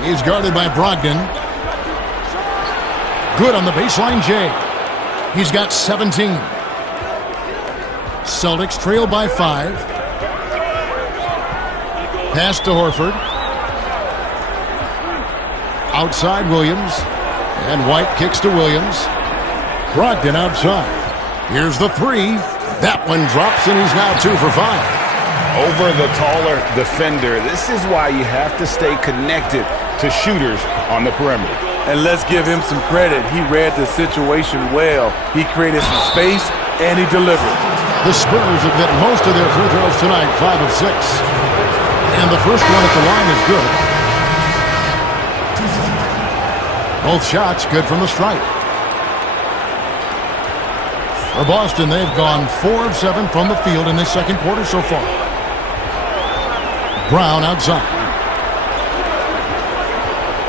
He's guarded by Brogdon. Good on the baseline, Jay. He's got 17. Celtics trail by 5. Pass to Horford. Outside Williams. And White kicks to Williams. Brogdon outside. Here's the 3. That one drops, and he's now 2 for 5. Over the taller defender. This is why you have to stay connected to shooters on the perimeter. And let's give him some credit. He read the situation well. He created some space, and he delivered. The Spurs have hit most of their free throws tonight, 5 of 6. And the first one at the line is good. Both shots good from the stripe. For Boston, they've gone 4 of 7 from the field in this second quarter so far. Brown outside.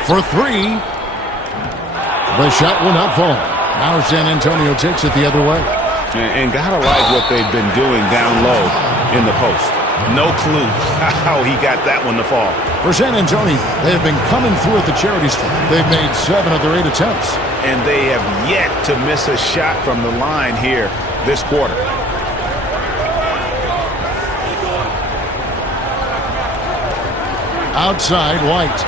For 3. The shot will not fall. Now San Antonio takes it the other way. And gotta like what they've been doing down low in the post. No clue how he got that one to fall. For San Antonio, they have been coming through at the charity stripe. They've made 7 of their 8 attempts. And they have yet to miss a shot from the line here this quarter. Outside, White.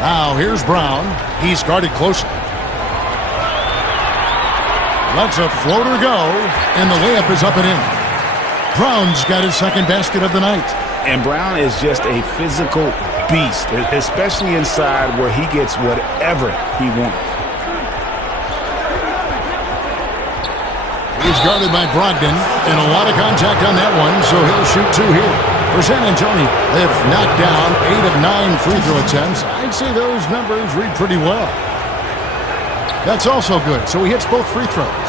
Now here's Brown. He's guarded closely. Lets a floater go, and the layup is up and in. Brown's got his second basket of the night. And Brown is just a physical beast, especially inside where he gets whatever he wants. He's guarded by Brogdon, and a lot of contact on that one, so he'll shoot 2 here. For San Antonio, they've knocked down 8 of 9 free throw attempts. I'd say those numbers read pretty well. That's also good, so he hits both free throws.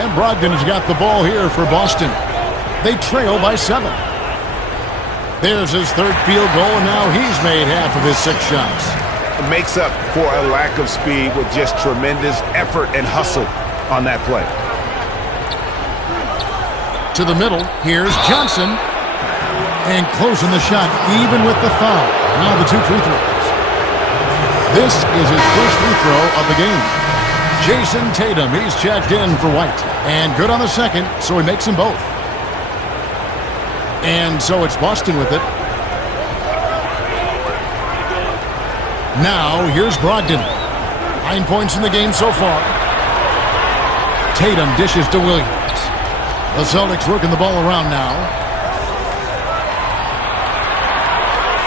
And Brogdon's got the ball here for Boston. They trail by 7. There's his third field goal, and now he's made half of his 6 shots. It makes up for a lack of speed with just tremendous effort and hustle on that play. To the middle, here's Johnson. And closing the shot, even with the foul. Now the 2 free throws. This is his first free throw of the game. Jason Tatum, he's checked in for White. And good on the second, so he makes them both. And so it's Boston with it. Now, here's Brogdon. 9 points in the game so far. Tatum dishes to Williams. The Celtics working the ball around now.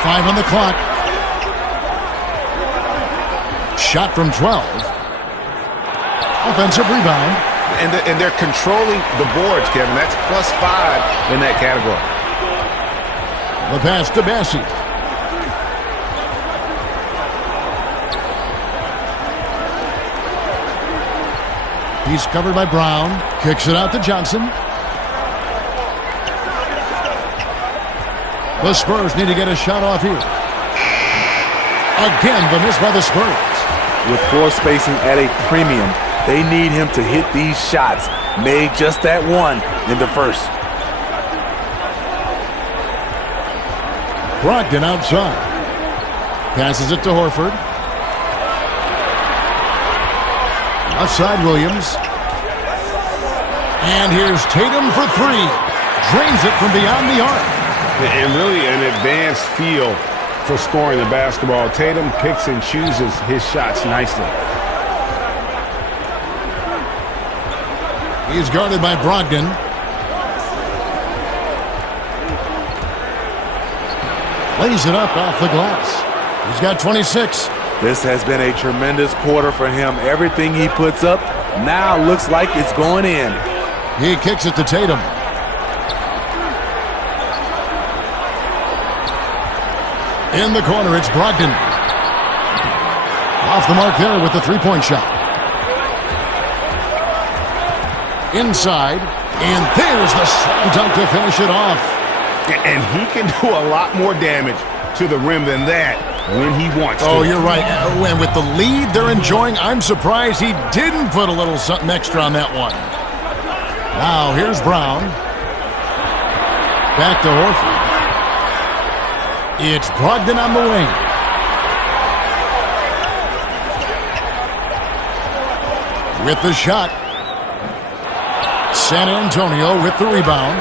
5 on the clock. Shot from 12. Offensive rebound. And they're controlling the boards, Kevin. That's +5 in that category. The pass to Bassi. He's covered by Brown. Kicks it out to Johnson. The Spurs need to get a shot off here. Again, the miss by the Spurs. With floor spacing at a premium, they need him to hit these shots. Made just that one in the first. Brogdon outside. Passes it to Horford. Outside Williams. And here's Tatum for 3. Drains it from beyond the arc. And really an advanced feel for scoring the basketball. Tatum picks and chooses his shots nicely. He's guarded by Brogdon. Lays it up off the glass. He's got 26. This has been a tremendous quarter for him. Everything he puts up now looks like it's going in. He kicks it to Tatum. In the corner, it's Brogdon. Off the mark there with the three-point shot. Inside, and there's the slam dunk to finish it off. And he can do a lot more damage to the rim than that when he wants to. Oh, you're right. And with the lead they're enjoying, I'm surprised he didn't put a little something extra on that one. Now, here's Brown. Back to Horford. It's Brogdon on the wing. With the shot. San Antonio with the rebound.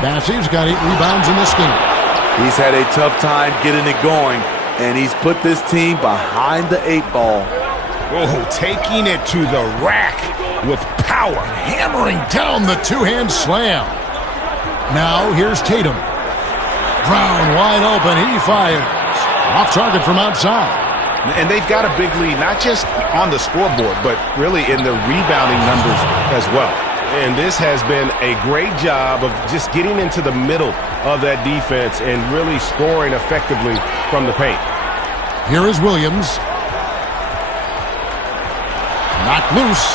Bassi's got 8 rebounds in this game. He's had a tough time getting it going, and he's put this team behind the 8 ball. Oh, taking it to the rack with power. Hammering down the two-hand slam. Now here's Tatum. Brown wide open. He fires. Off target from outside. And they've got a big lead, not just on the scoreboard, but really in the rebounding numbers as well. And this has been a great job of just getting into the middle of that defense and really scoring effectively from the paint. Here is Williams. Knocked loose.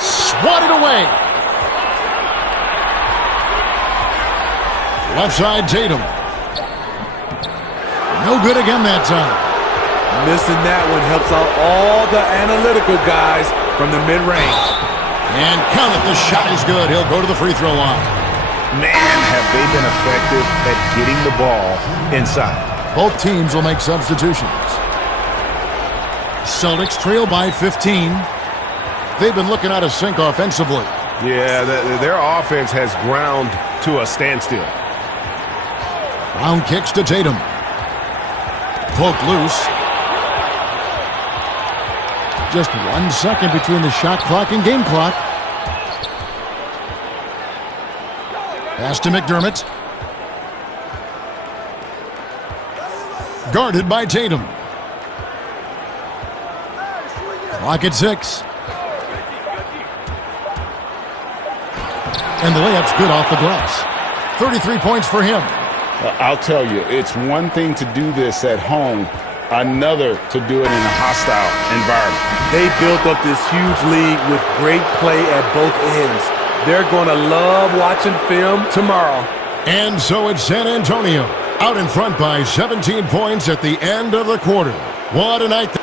Swatted away. Left side, Tatum. No good again that time. Missing that one helps out all the analytical guys from the mid-range. And count it, the shot is good. He'll go to the free throw line. Man, have they been effective at getting the ball inside. Both teams will make substitutions. Celtics trail by 15. They've been looking out of sync offensively. Yeah, their offense has ground to a standstill. Brown kicks to Tatum. Poked loose. Just 1 second between the shot clock and game clock. Pass to McDermott. Guarded by Tatum. Clock at 6. And the layup's good off the glass. 33 points for him. I'll tell you, it's one thing to do this at home, another to do it in a hostile environment. They built up this huge lead with great play at both ends. They're going to love watching film tomorrow. And so it's San Antonio, out in front by 17 points at the end of the quarter. What a night.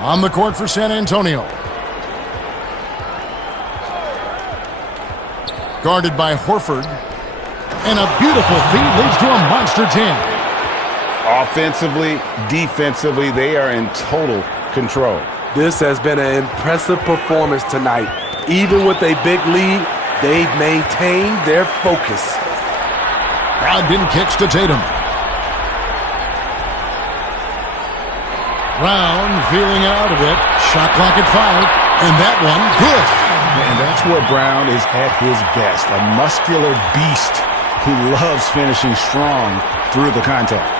On the court for San Antonio. Guarded by Horford. And a beautiful feed leads to a monster jam. Offensively, defensively, they are in total control. This has been an impressive performance tonight. Even with a big lead, they've maintained their focus. Brogdon kicks to Tatum. Brown feeling it out a bit. Shot clock at 5. And that one, good. And that's where Brown is at his best. A muscular beast who loves finishing strong through the contact.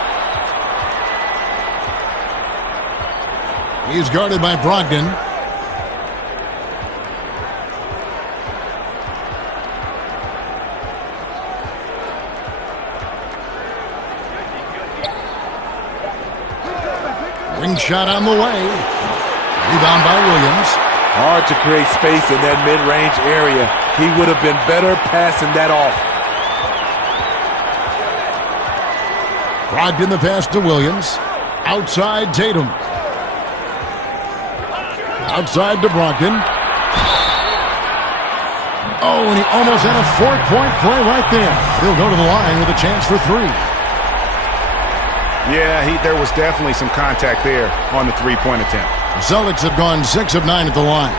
He's guarded by Brogdon. Wing shot on the way. Rebound by Williams. Hard to create space in that mid-range area. He would have been better passing that off. Brogdon the pass to Williams. Outside Tatum. Outside to Brogdon. Oh, and he almost had a 4-point play right there. He'll go to the line with a chance for 3. Yeah, there was definitely some contact there on the three-point attempt. The Celtics have gone 6 of 9 at the line.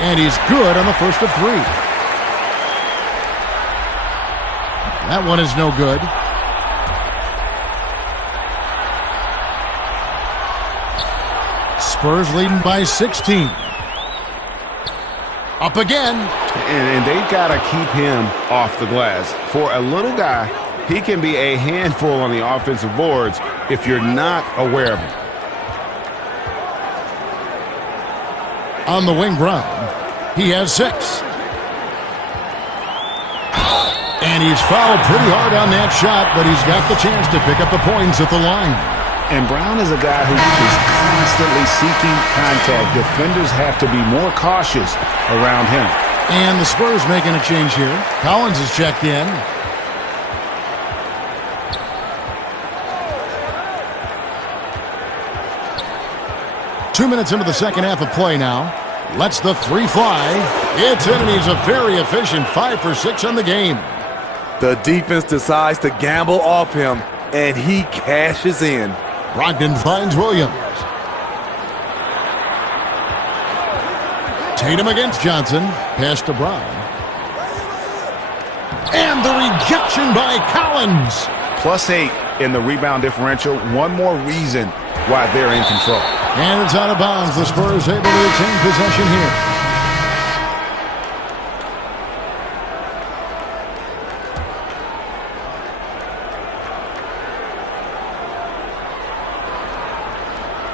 And he's good on the first of 3. That one is no good. Spurs leading by 16. Up again. And they've got to keep him off the glass. For a little guy, he can be a handful on the offensive boards if you're not aware of him. On the wing, Brown. He has 6. And he's fouled pretty hard on that shot, but he's got the chance to pick up the points at the line. And Brown is a guy who is constantly seeking contact. Defenders have to be more cautious around him. And the Spurs making a change here. Collins is checked in. Two minutes into the second half of play now. Lets the 3 fly. It's in, and he's a very efficient 5 for 6 on the game. The defense decides to gamble off him. and he cashes in. Brogdon finds Williams. Tatum against Johnson. Pass to Brown. And the rejection by Collins. +8 in the rebound differential. One more reason why they're in control. And it's out of bounds. The Spurs able to retain possession here.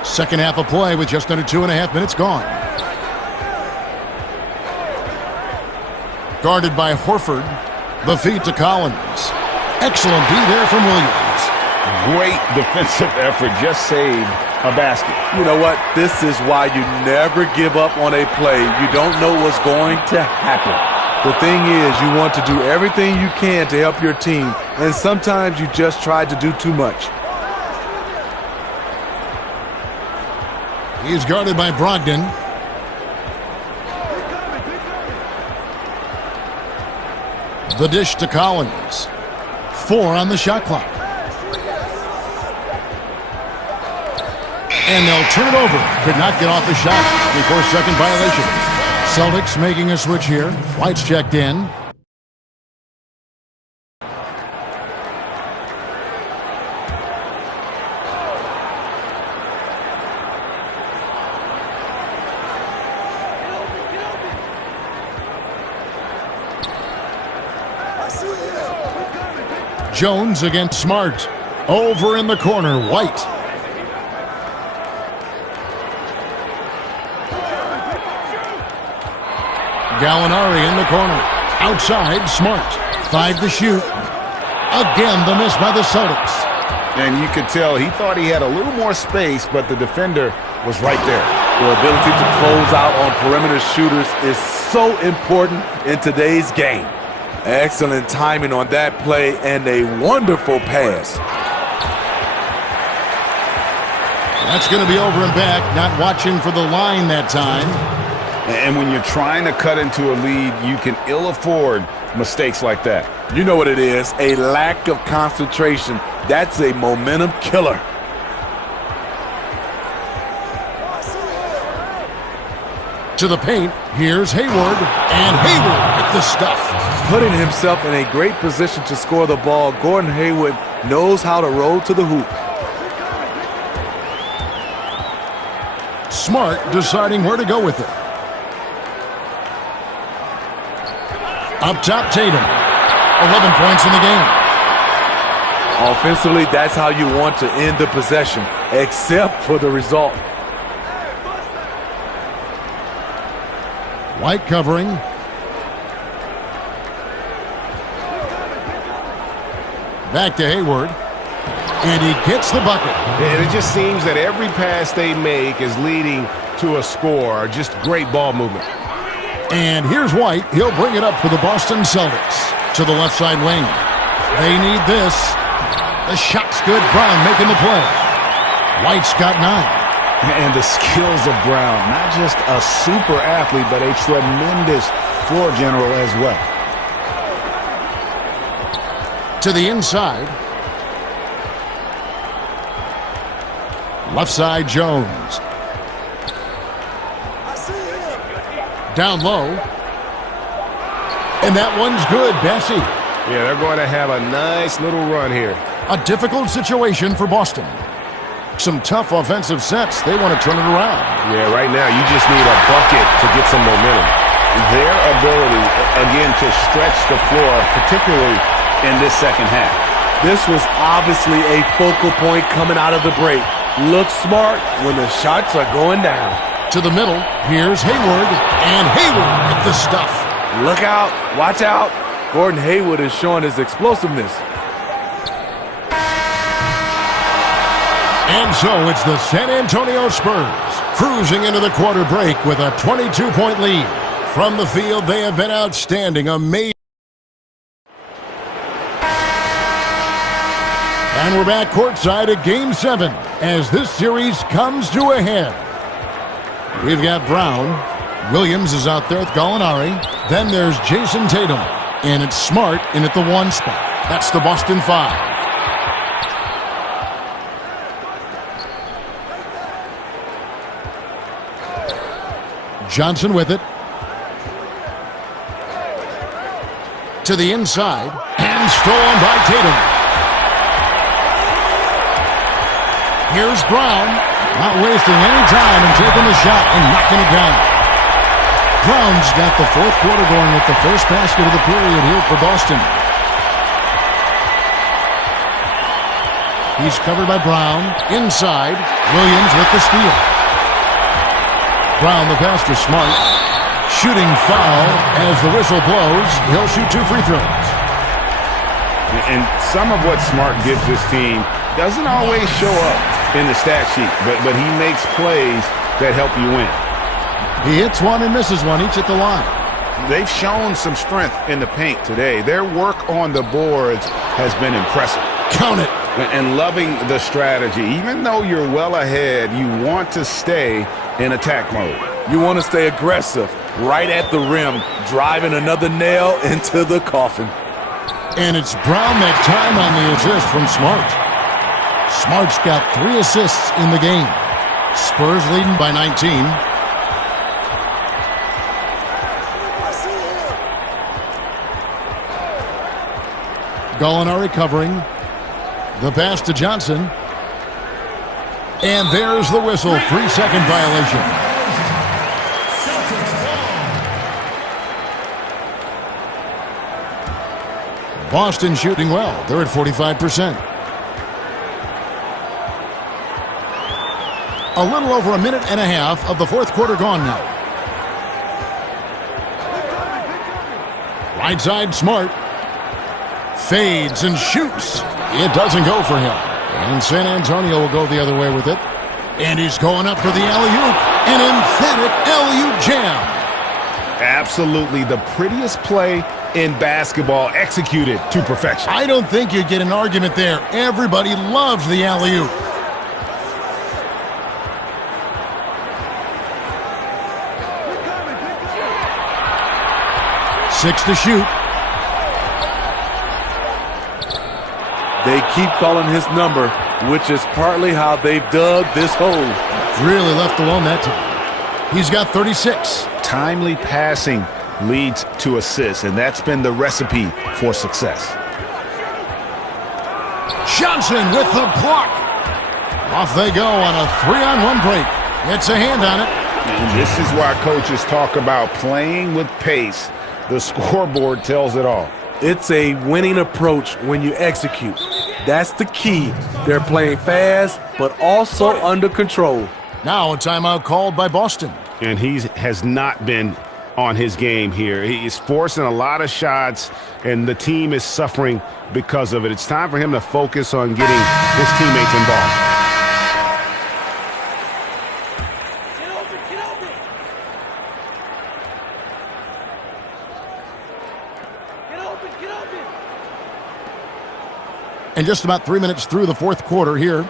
Second half of play with just under 2.5 minutes gone. Guarded by Horford. The feed to Collins. Excellent D there from Williams. Great defensive effort. Just saved a basket. You know what? This is why you never give up on a play. You don't know what's going to happen. The thing is, you want to do everything you can to help your team, and sometimes you just try to do too much. He's guarded by Brogdon. The dish to Collins. 4 on the shot clock. And they'll turn it over. Could not get off the shot before second violation. Celtics making a switch here. White's checked in. Jones against Smart. Over in the corner, White. Gallinari in the corner. Outside, Smart. 5 to shoot. Again, the miss by the Celtics. And you could tell he thought he had a little more space, but the defender was right there. The ability to close out on perimeter shooters is so important in today's game. Excellent timing on that play and a wonderful pass. That's going to be over and back. Not watching for the line that time. And when you're trying to cut into a lead, you can ill afford mistakes like that. You know what it is, a lack of concentration. That's a momentum killer. To the paint, here's Hayward, and Hayward with the stuff. Putting himself in a great position to score the ball, Gordon Hayward knows how to roll to the hoop. Smart deciding where to go with it. Up top, Tatum. 11 points in the game. Offensively, that's how you want to end the possession, except for the result. White covering. Back to Hayward. And he gets the bucket. And it just seems that every pass they make is leading to a score. Just great ball movement. And here's White. He'll bring it up for the Boston Celtics. To the left side wing. They need this. The shot's good. Brown making the play. White's got 9. And the skills of Brown, not just a super athlete, but a tremendous floor general as well. To the inside. Left side, Jones. Down low. And that one's good, Bessie. Yeah, they're going to have a nice little run here. A difficult situation for Boston. Some tough offensive sets. They want to turn it around. Yeah, right now you just need a bucket to get some momentum. Their ability, again, to stretch the floor, particularly in this second half. This was obviously a focal point coming out of the break. Look smart when the shots are going down. To the middle, here's Hayward, and Hayward with the stuff. Look out, watch out. Gordon Hayward is showing his explosiveness. And so it's the San Antonio Spurs cruising into the quarter break with a 22-point lead. From the field, they have been outstanding, amazing. And we're back courtside at Game 7 as this series comes to a head. We've got Brown. Williams is out there with Gallinari. Then there's Jason Tatum. And it's Smart in at the 1 spot. That's the Boston 5. Johnson with it. To the inside. And stolen by Tatum. Here's Brown. Not wasting any time and taking the shot and knocking it down. Brown's got the fourth quarter going with the first basket of the period here for Boston. He's covered by Brown. Inside. Williams with the steal. Brown the pass to Smart. Shooting foul as the whistle blows. He'll shoot 2 free throws. And some of what Smart gives this team doesn't always show up in the stat sheet, but he makes plays that help you win. He hits one and misses one, each at the line. They've shown some strength in the paint today. Their work on the boards has been impressive. Count it. And loving the strategy. Even though you're well ahead, you want to stay in attack mode. You want to stay aggressive, right at the rim, driving another nail into the coffin. And it's Brown that time on the assist from Smart. Smart's got 3 assists in the game. Spurs leading by 19. Gallinari covering. The pass to Johnson. And there's the whistle. 3-second violation. Boston shooting well. They're at 45%. A little over a minute and a half of the fourth quarter gone now. Right side, Smart. Fades and shoots. It doesn't go for him. And San Antonio will go the other way with it. And he's going up for the alley-oop. An emphatic alley-oop jam. Absolutely the prettiest play in basketball, executed to perfection. I don't think you get an argument there. Everybody loves the alley-oop. Six to shoot. They keep calling his number, which is partly how they've dug this hole. Really left alone that time. He's got 36. Timely passing leads to assists, and that's been the recipe for success. Johnson with the block. Off they go on a 3-on-1 break. Gets a hand on it. And this is why coaches talk about playing with pace. The scoreboard tells it all. It's a winning approach when you execute. That's the key. They're playing fast, but also under control. Now a timeout called by Boston. And he has not been on his game here. He's forcing a lot of shots, and the team is suffering because of it. It's time for him to focus on getting his teammates involved. And just about 3 minutes through the fourth quarter here.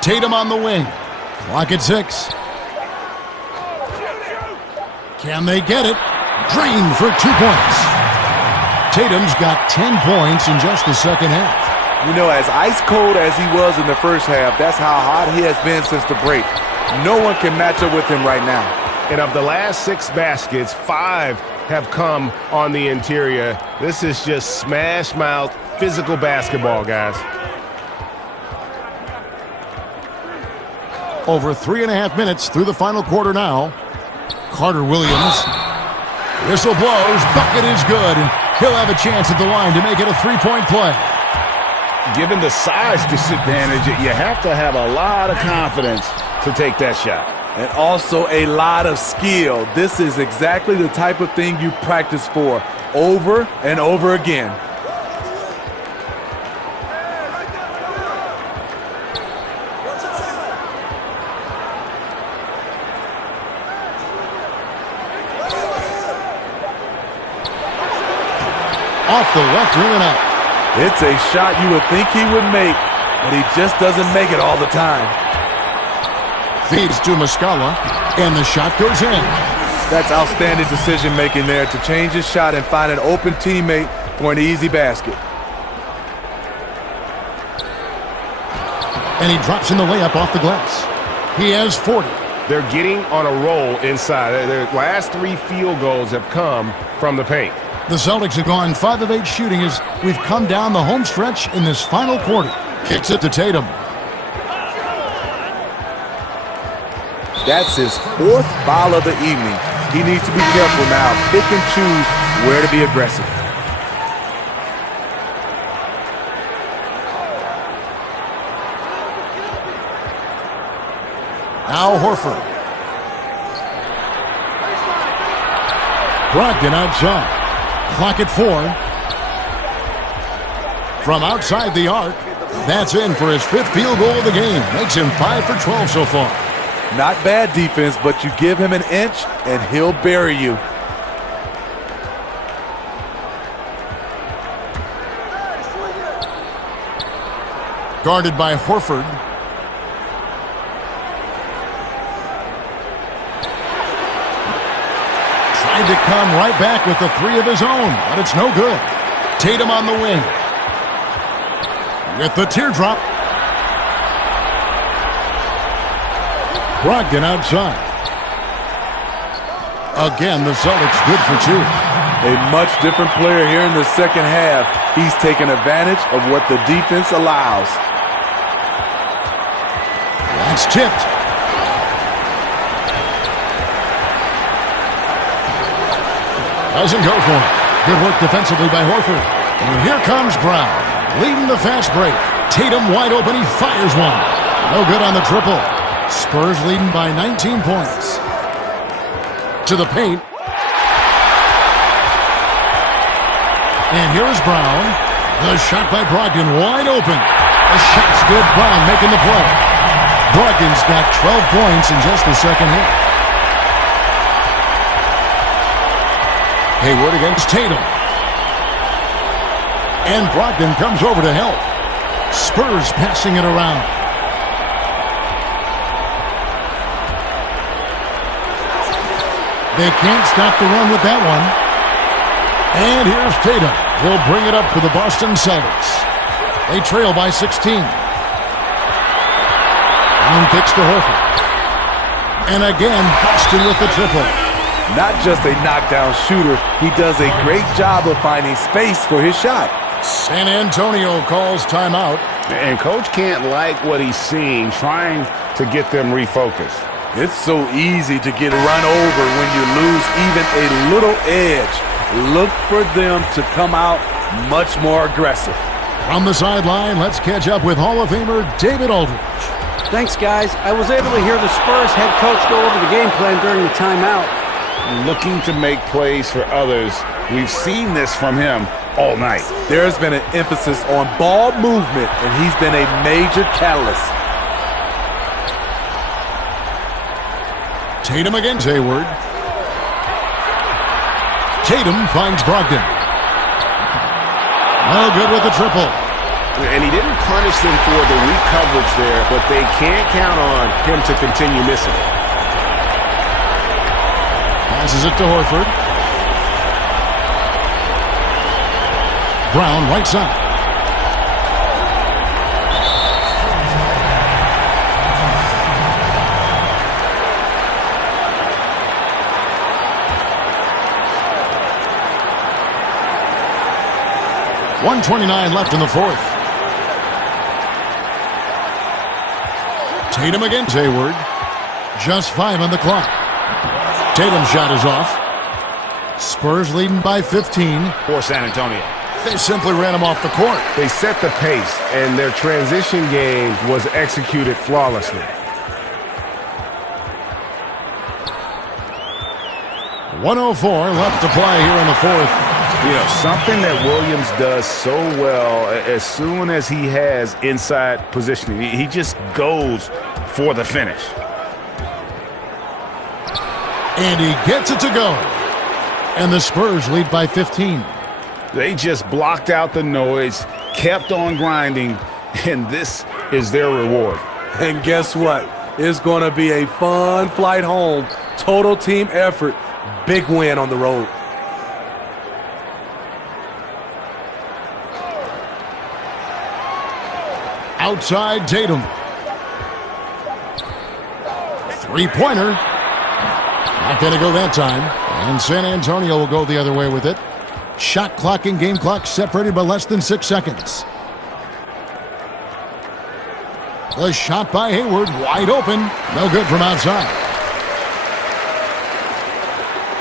Tatum on the wing. Clock at 6. Can they get it? Drained for 2 points. Tatum's got 10 points in just the second half. You know, as ice cold as he was in the first half, that's how hot he has been since the break. No one can match up with him right now. And of the last 6 baskets, 5 have come on the interior. This is just smash mouth, physical basketball, guys. Over 3.5 minutes through the final quarter now. Carter Williams. Whistle blows. Bucket is good. And he'll have a chance at the line to make it a 3-point play. Given the size disadvantage, you have to have a lot of confidence to take that shot. And also a lot of skill. This is exactly the type of thing you practice for over and over again. Off the left rim and out. It's a shot you would think he would make, but he just doesn't make it all the time. Feeds to Muscala, and the shot goes in. That's outstanding decision-making there to change his shot and find an open teammate for an easy basket. And he drops in the layup off the glass. He has 40. They're getting on a roll inside. Their last 3 field goals have come from the paint. The Celtics have gone 5 of 8 shooting as we've come down the home stretch in this final quarter. Kicks it to Tatum. That's his 4th foul of the evening. He needs to be careful now. Pick and choose where to be aggressive. Now Horford. Brogdon outside. Clock at 4. From outside the arc, that's in for his 5th field goal of the game. Makes him 5 for 12 so far. Not bad defense, but you give him an inch and he'll bury you. Guarded by Horford. Tried to come right back with the 3 of his own, but it's no good. Tatum on the wing. With the teardrop. Brogdon outside. Again, the Celtics good for 2. A much different player here in the second half. He's taken advantage of what the defense allows. That's tipped. Doesn't go for it. Good work defensively by Horford. And here comes Brown, leading the fast break. Tatum wide open. He fires one. No good on the triple. Spurs leading by 19 points. To the paint. And here's Brown. The shot by Brogdon wide open. The shot's good. Brown making the play. Brogdon's got 12 points in just the second half. Hayward against Tatum. And Brogdon comes over to help. Spurs passing it around. They can't stop the run with that one. And here's Tatum. He'll bring it up for the Boston Celtics. They trail by 16. Brown kicks to Horford. And again, Boston with the triple. Not just a knockdown shooter, he does a great job of finding space for his shot. San Antonio calls timeout. And Coach can't like what he's seeing, trying to get them refocused. It's so easy to get run over when you lose even a little edge. Look for them to come out much more aggressive. From the sideline, let's catch up with Hall of Famer David Aldridge. Thanks, guys. I was able to hear the Spurs head coach go over the game plan during the timeout. Looking to make plays for others. We've seen this from him all night. There's been an emphasis on ball movement, and he's been a major catalyst. Tatum against Hayward. Tatum finds Brogdon. No good with the triple. And he didn't punish them for the weak coverage there, but they can't count on him to continue missing. Passes it to Horford. Brown right side. .129 left in the 4th. Tatum against Hayward. Just 5 on the clock. Tatum's shot is off. Spurs leading by 15. For San Antonio. They simply ran him off the court. They set the pace, and their transition game was executed flawlessly. 104 left to play here in the 4th. You know, something that Williams does so well, as soon as he has inside positioning, he just goes for the finish. And he gets it to go. And the Spurs lead by 15. They just blocked out the noise, kept on grinding, and this is their reward. And guess what? It's going to be a fun flight home. Total team effort. Big win on the road. Outside Tatum. Three-pointer. Not going to go that time. And San Antonio will go the other way with it. Shot clock and game clock separated by less than 6 seconds. The shot by Hayward, wide open. No good from outside.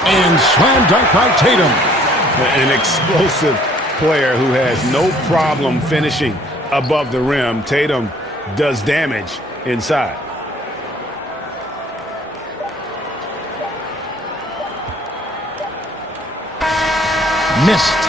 And slam dunk by Tatum. An explosive player who has no problem finishing above the rim. Tatum does damage inside. Missed.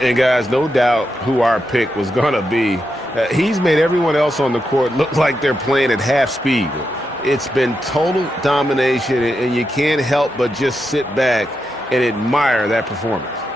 And guys, no doubt who our pick was going to be. He's made everyone else on the court look like they're playing at half speed. It's been total domination, and you can't help but just sit back and admire that performance.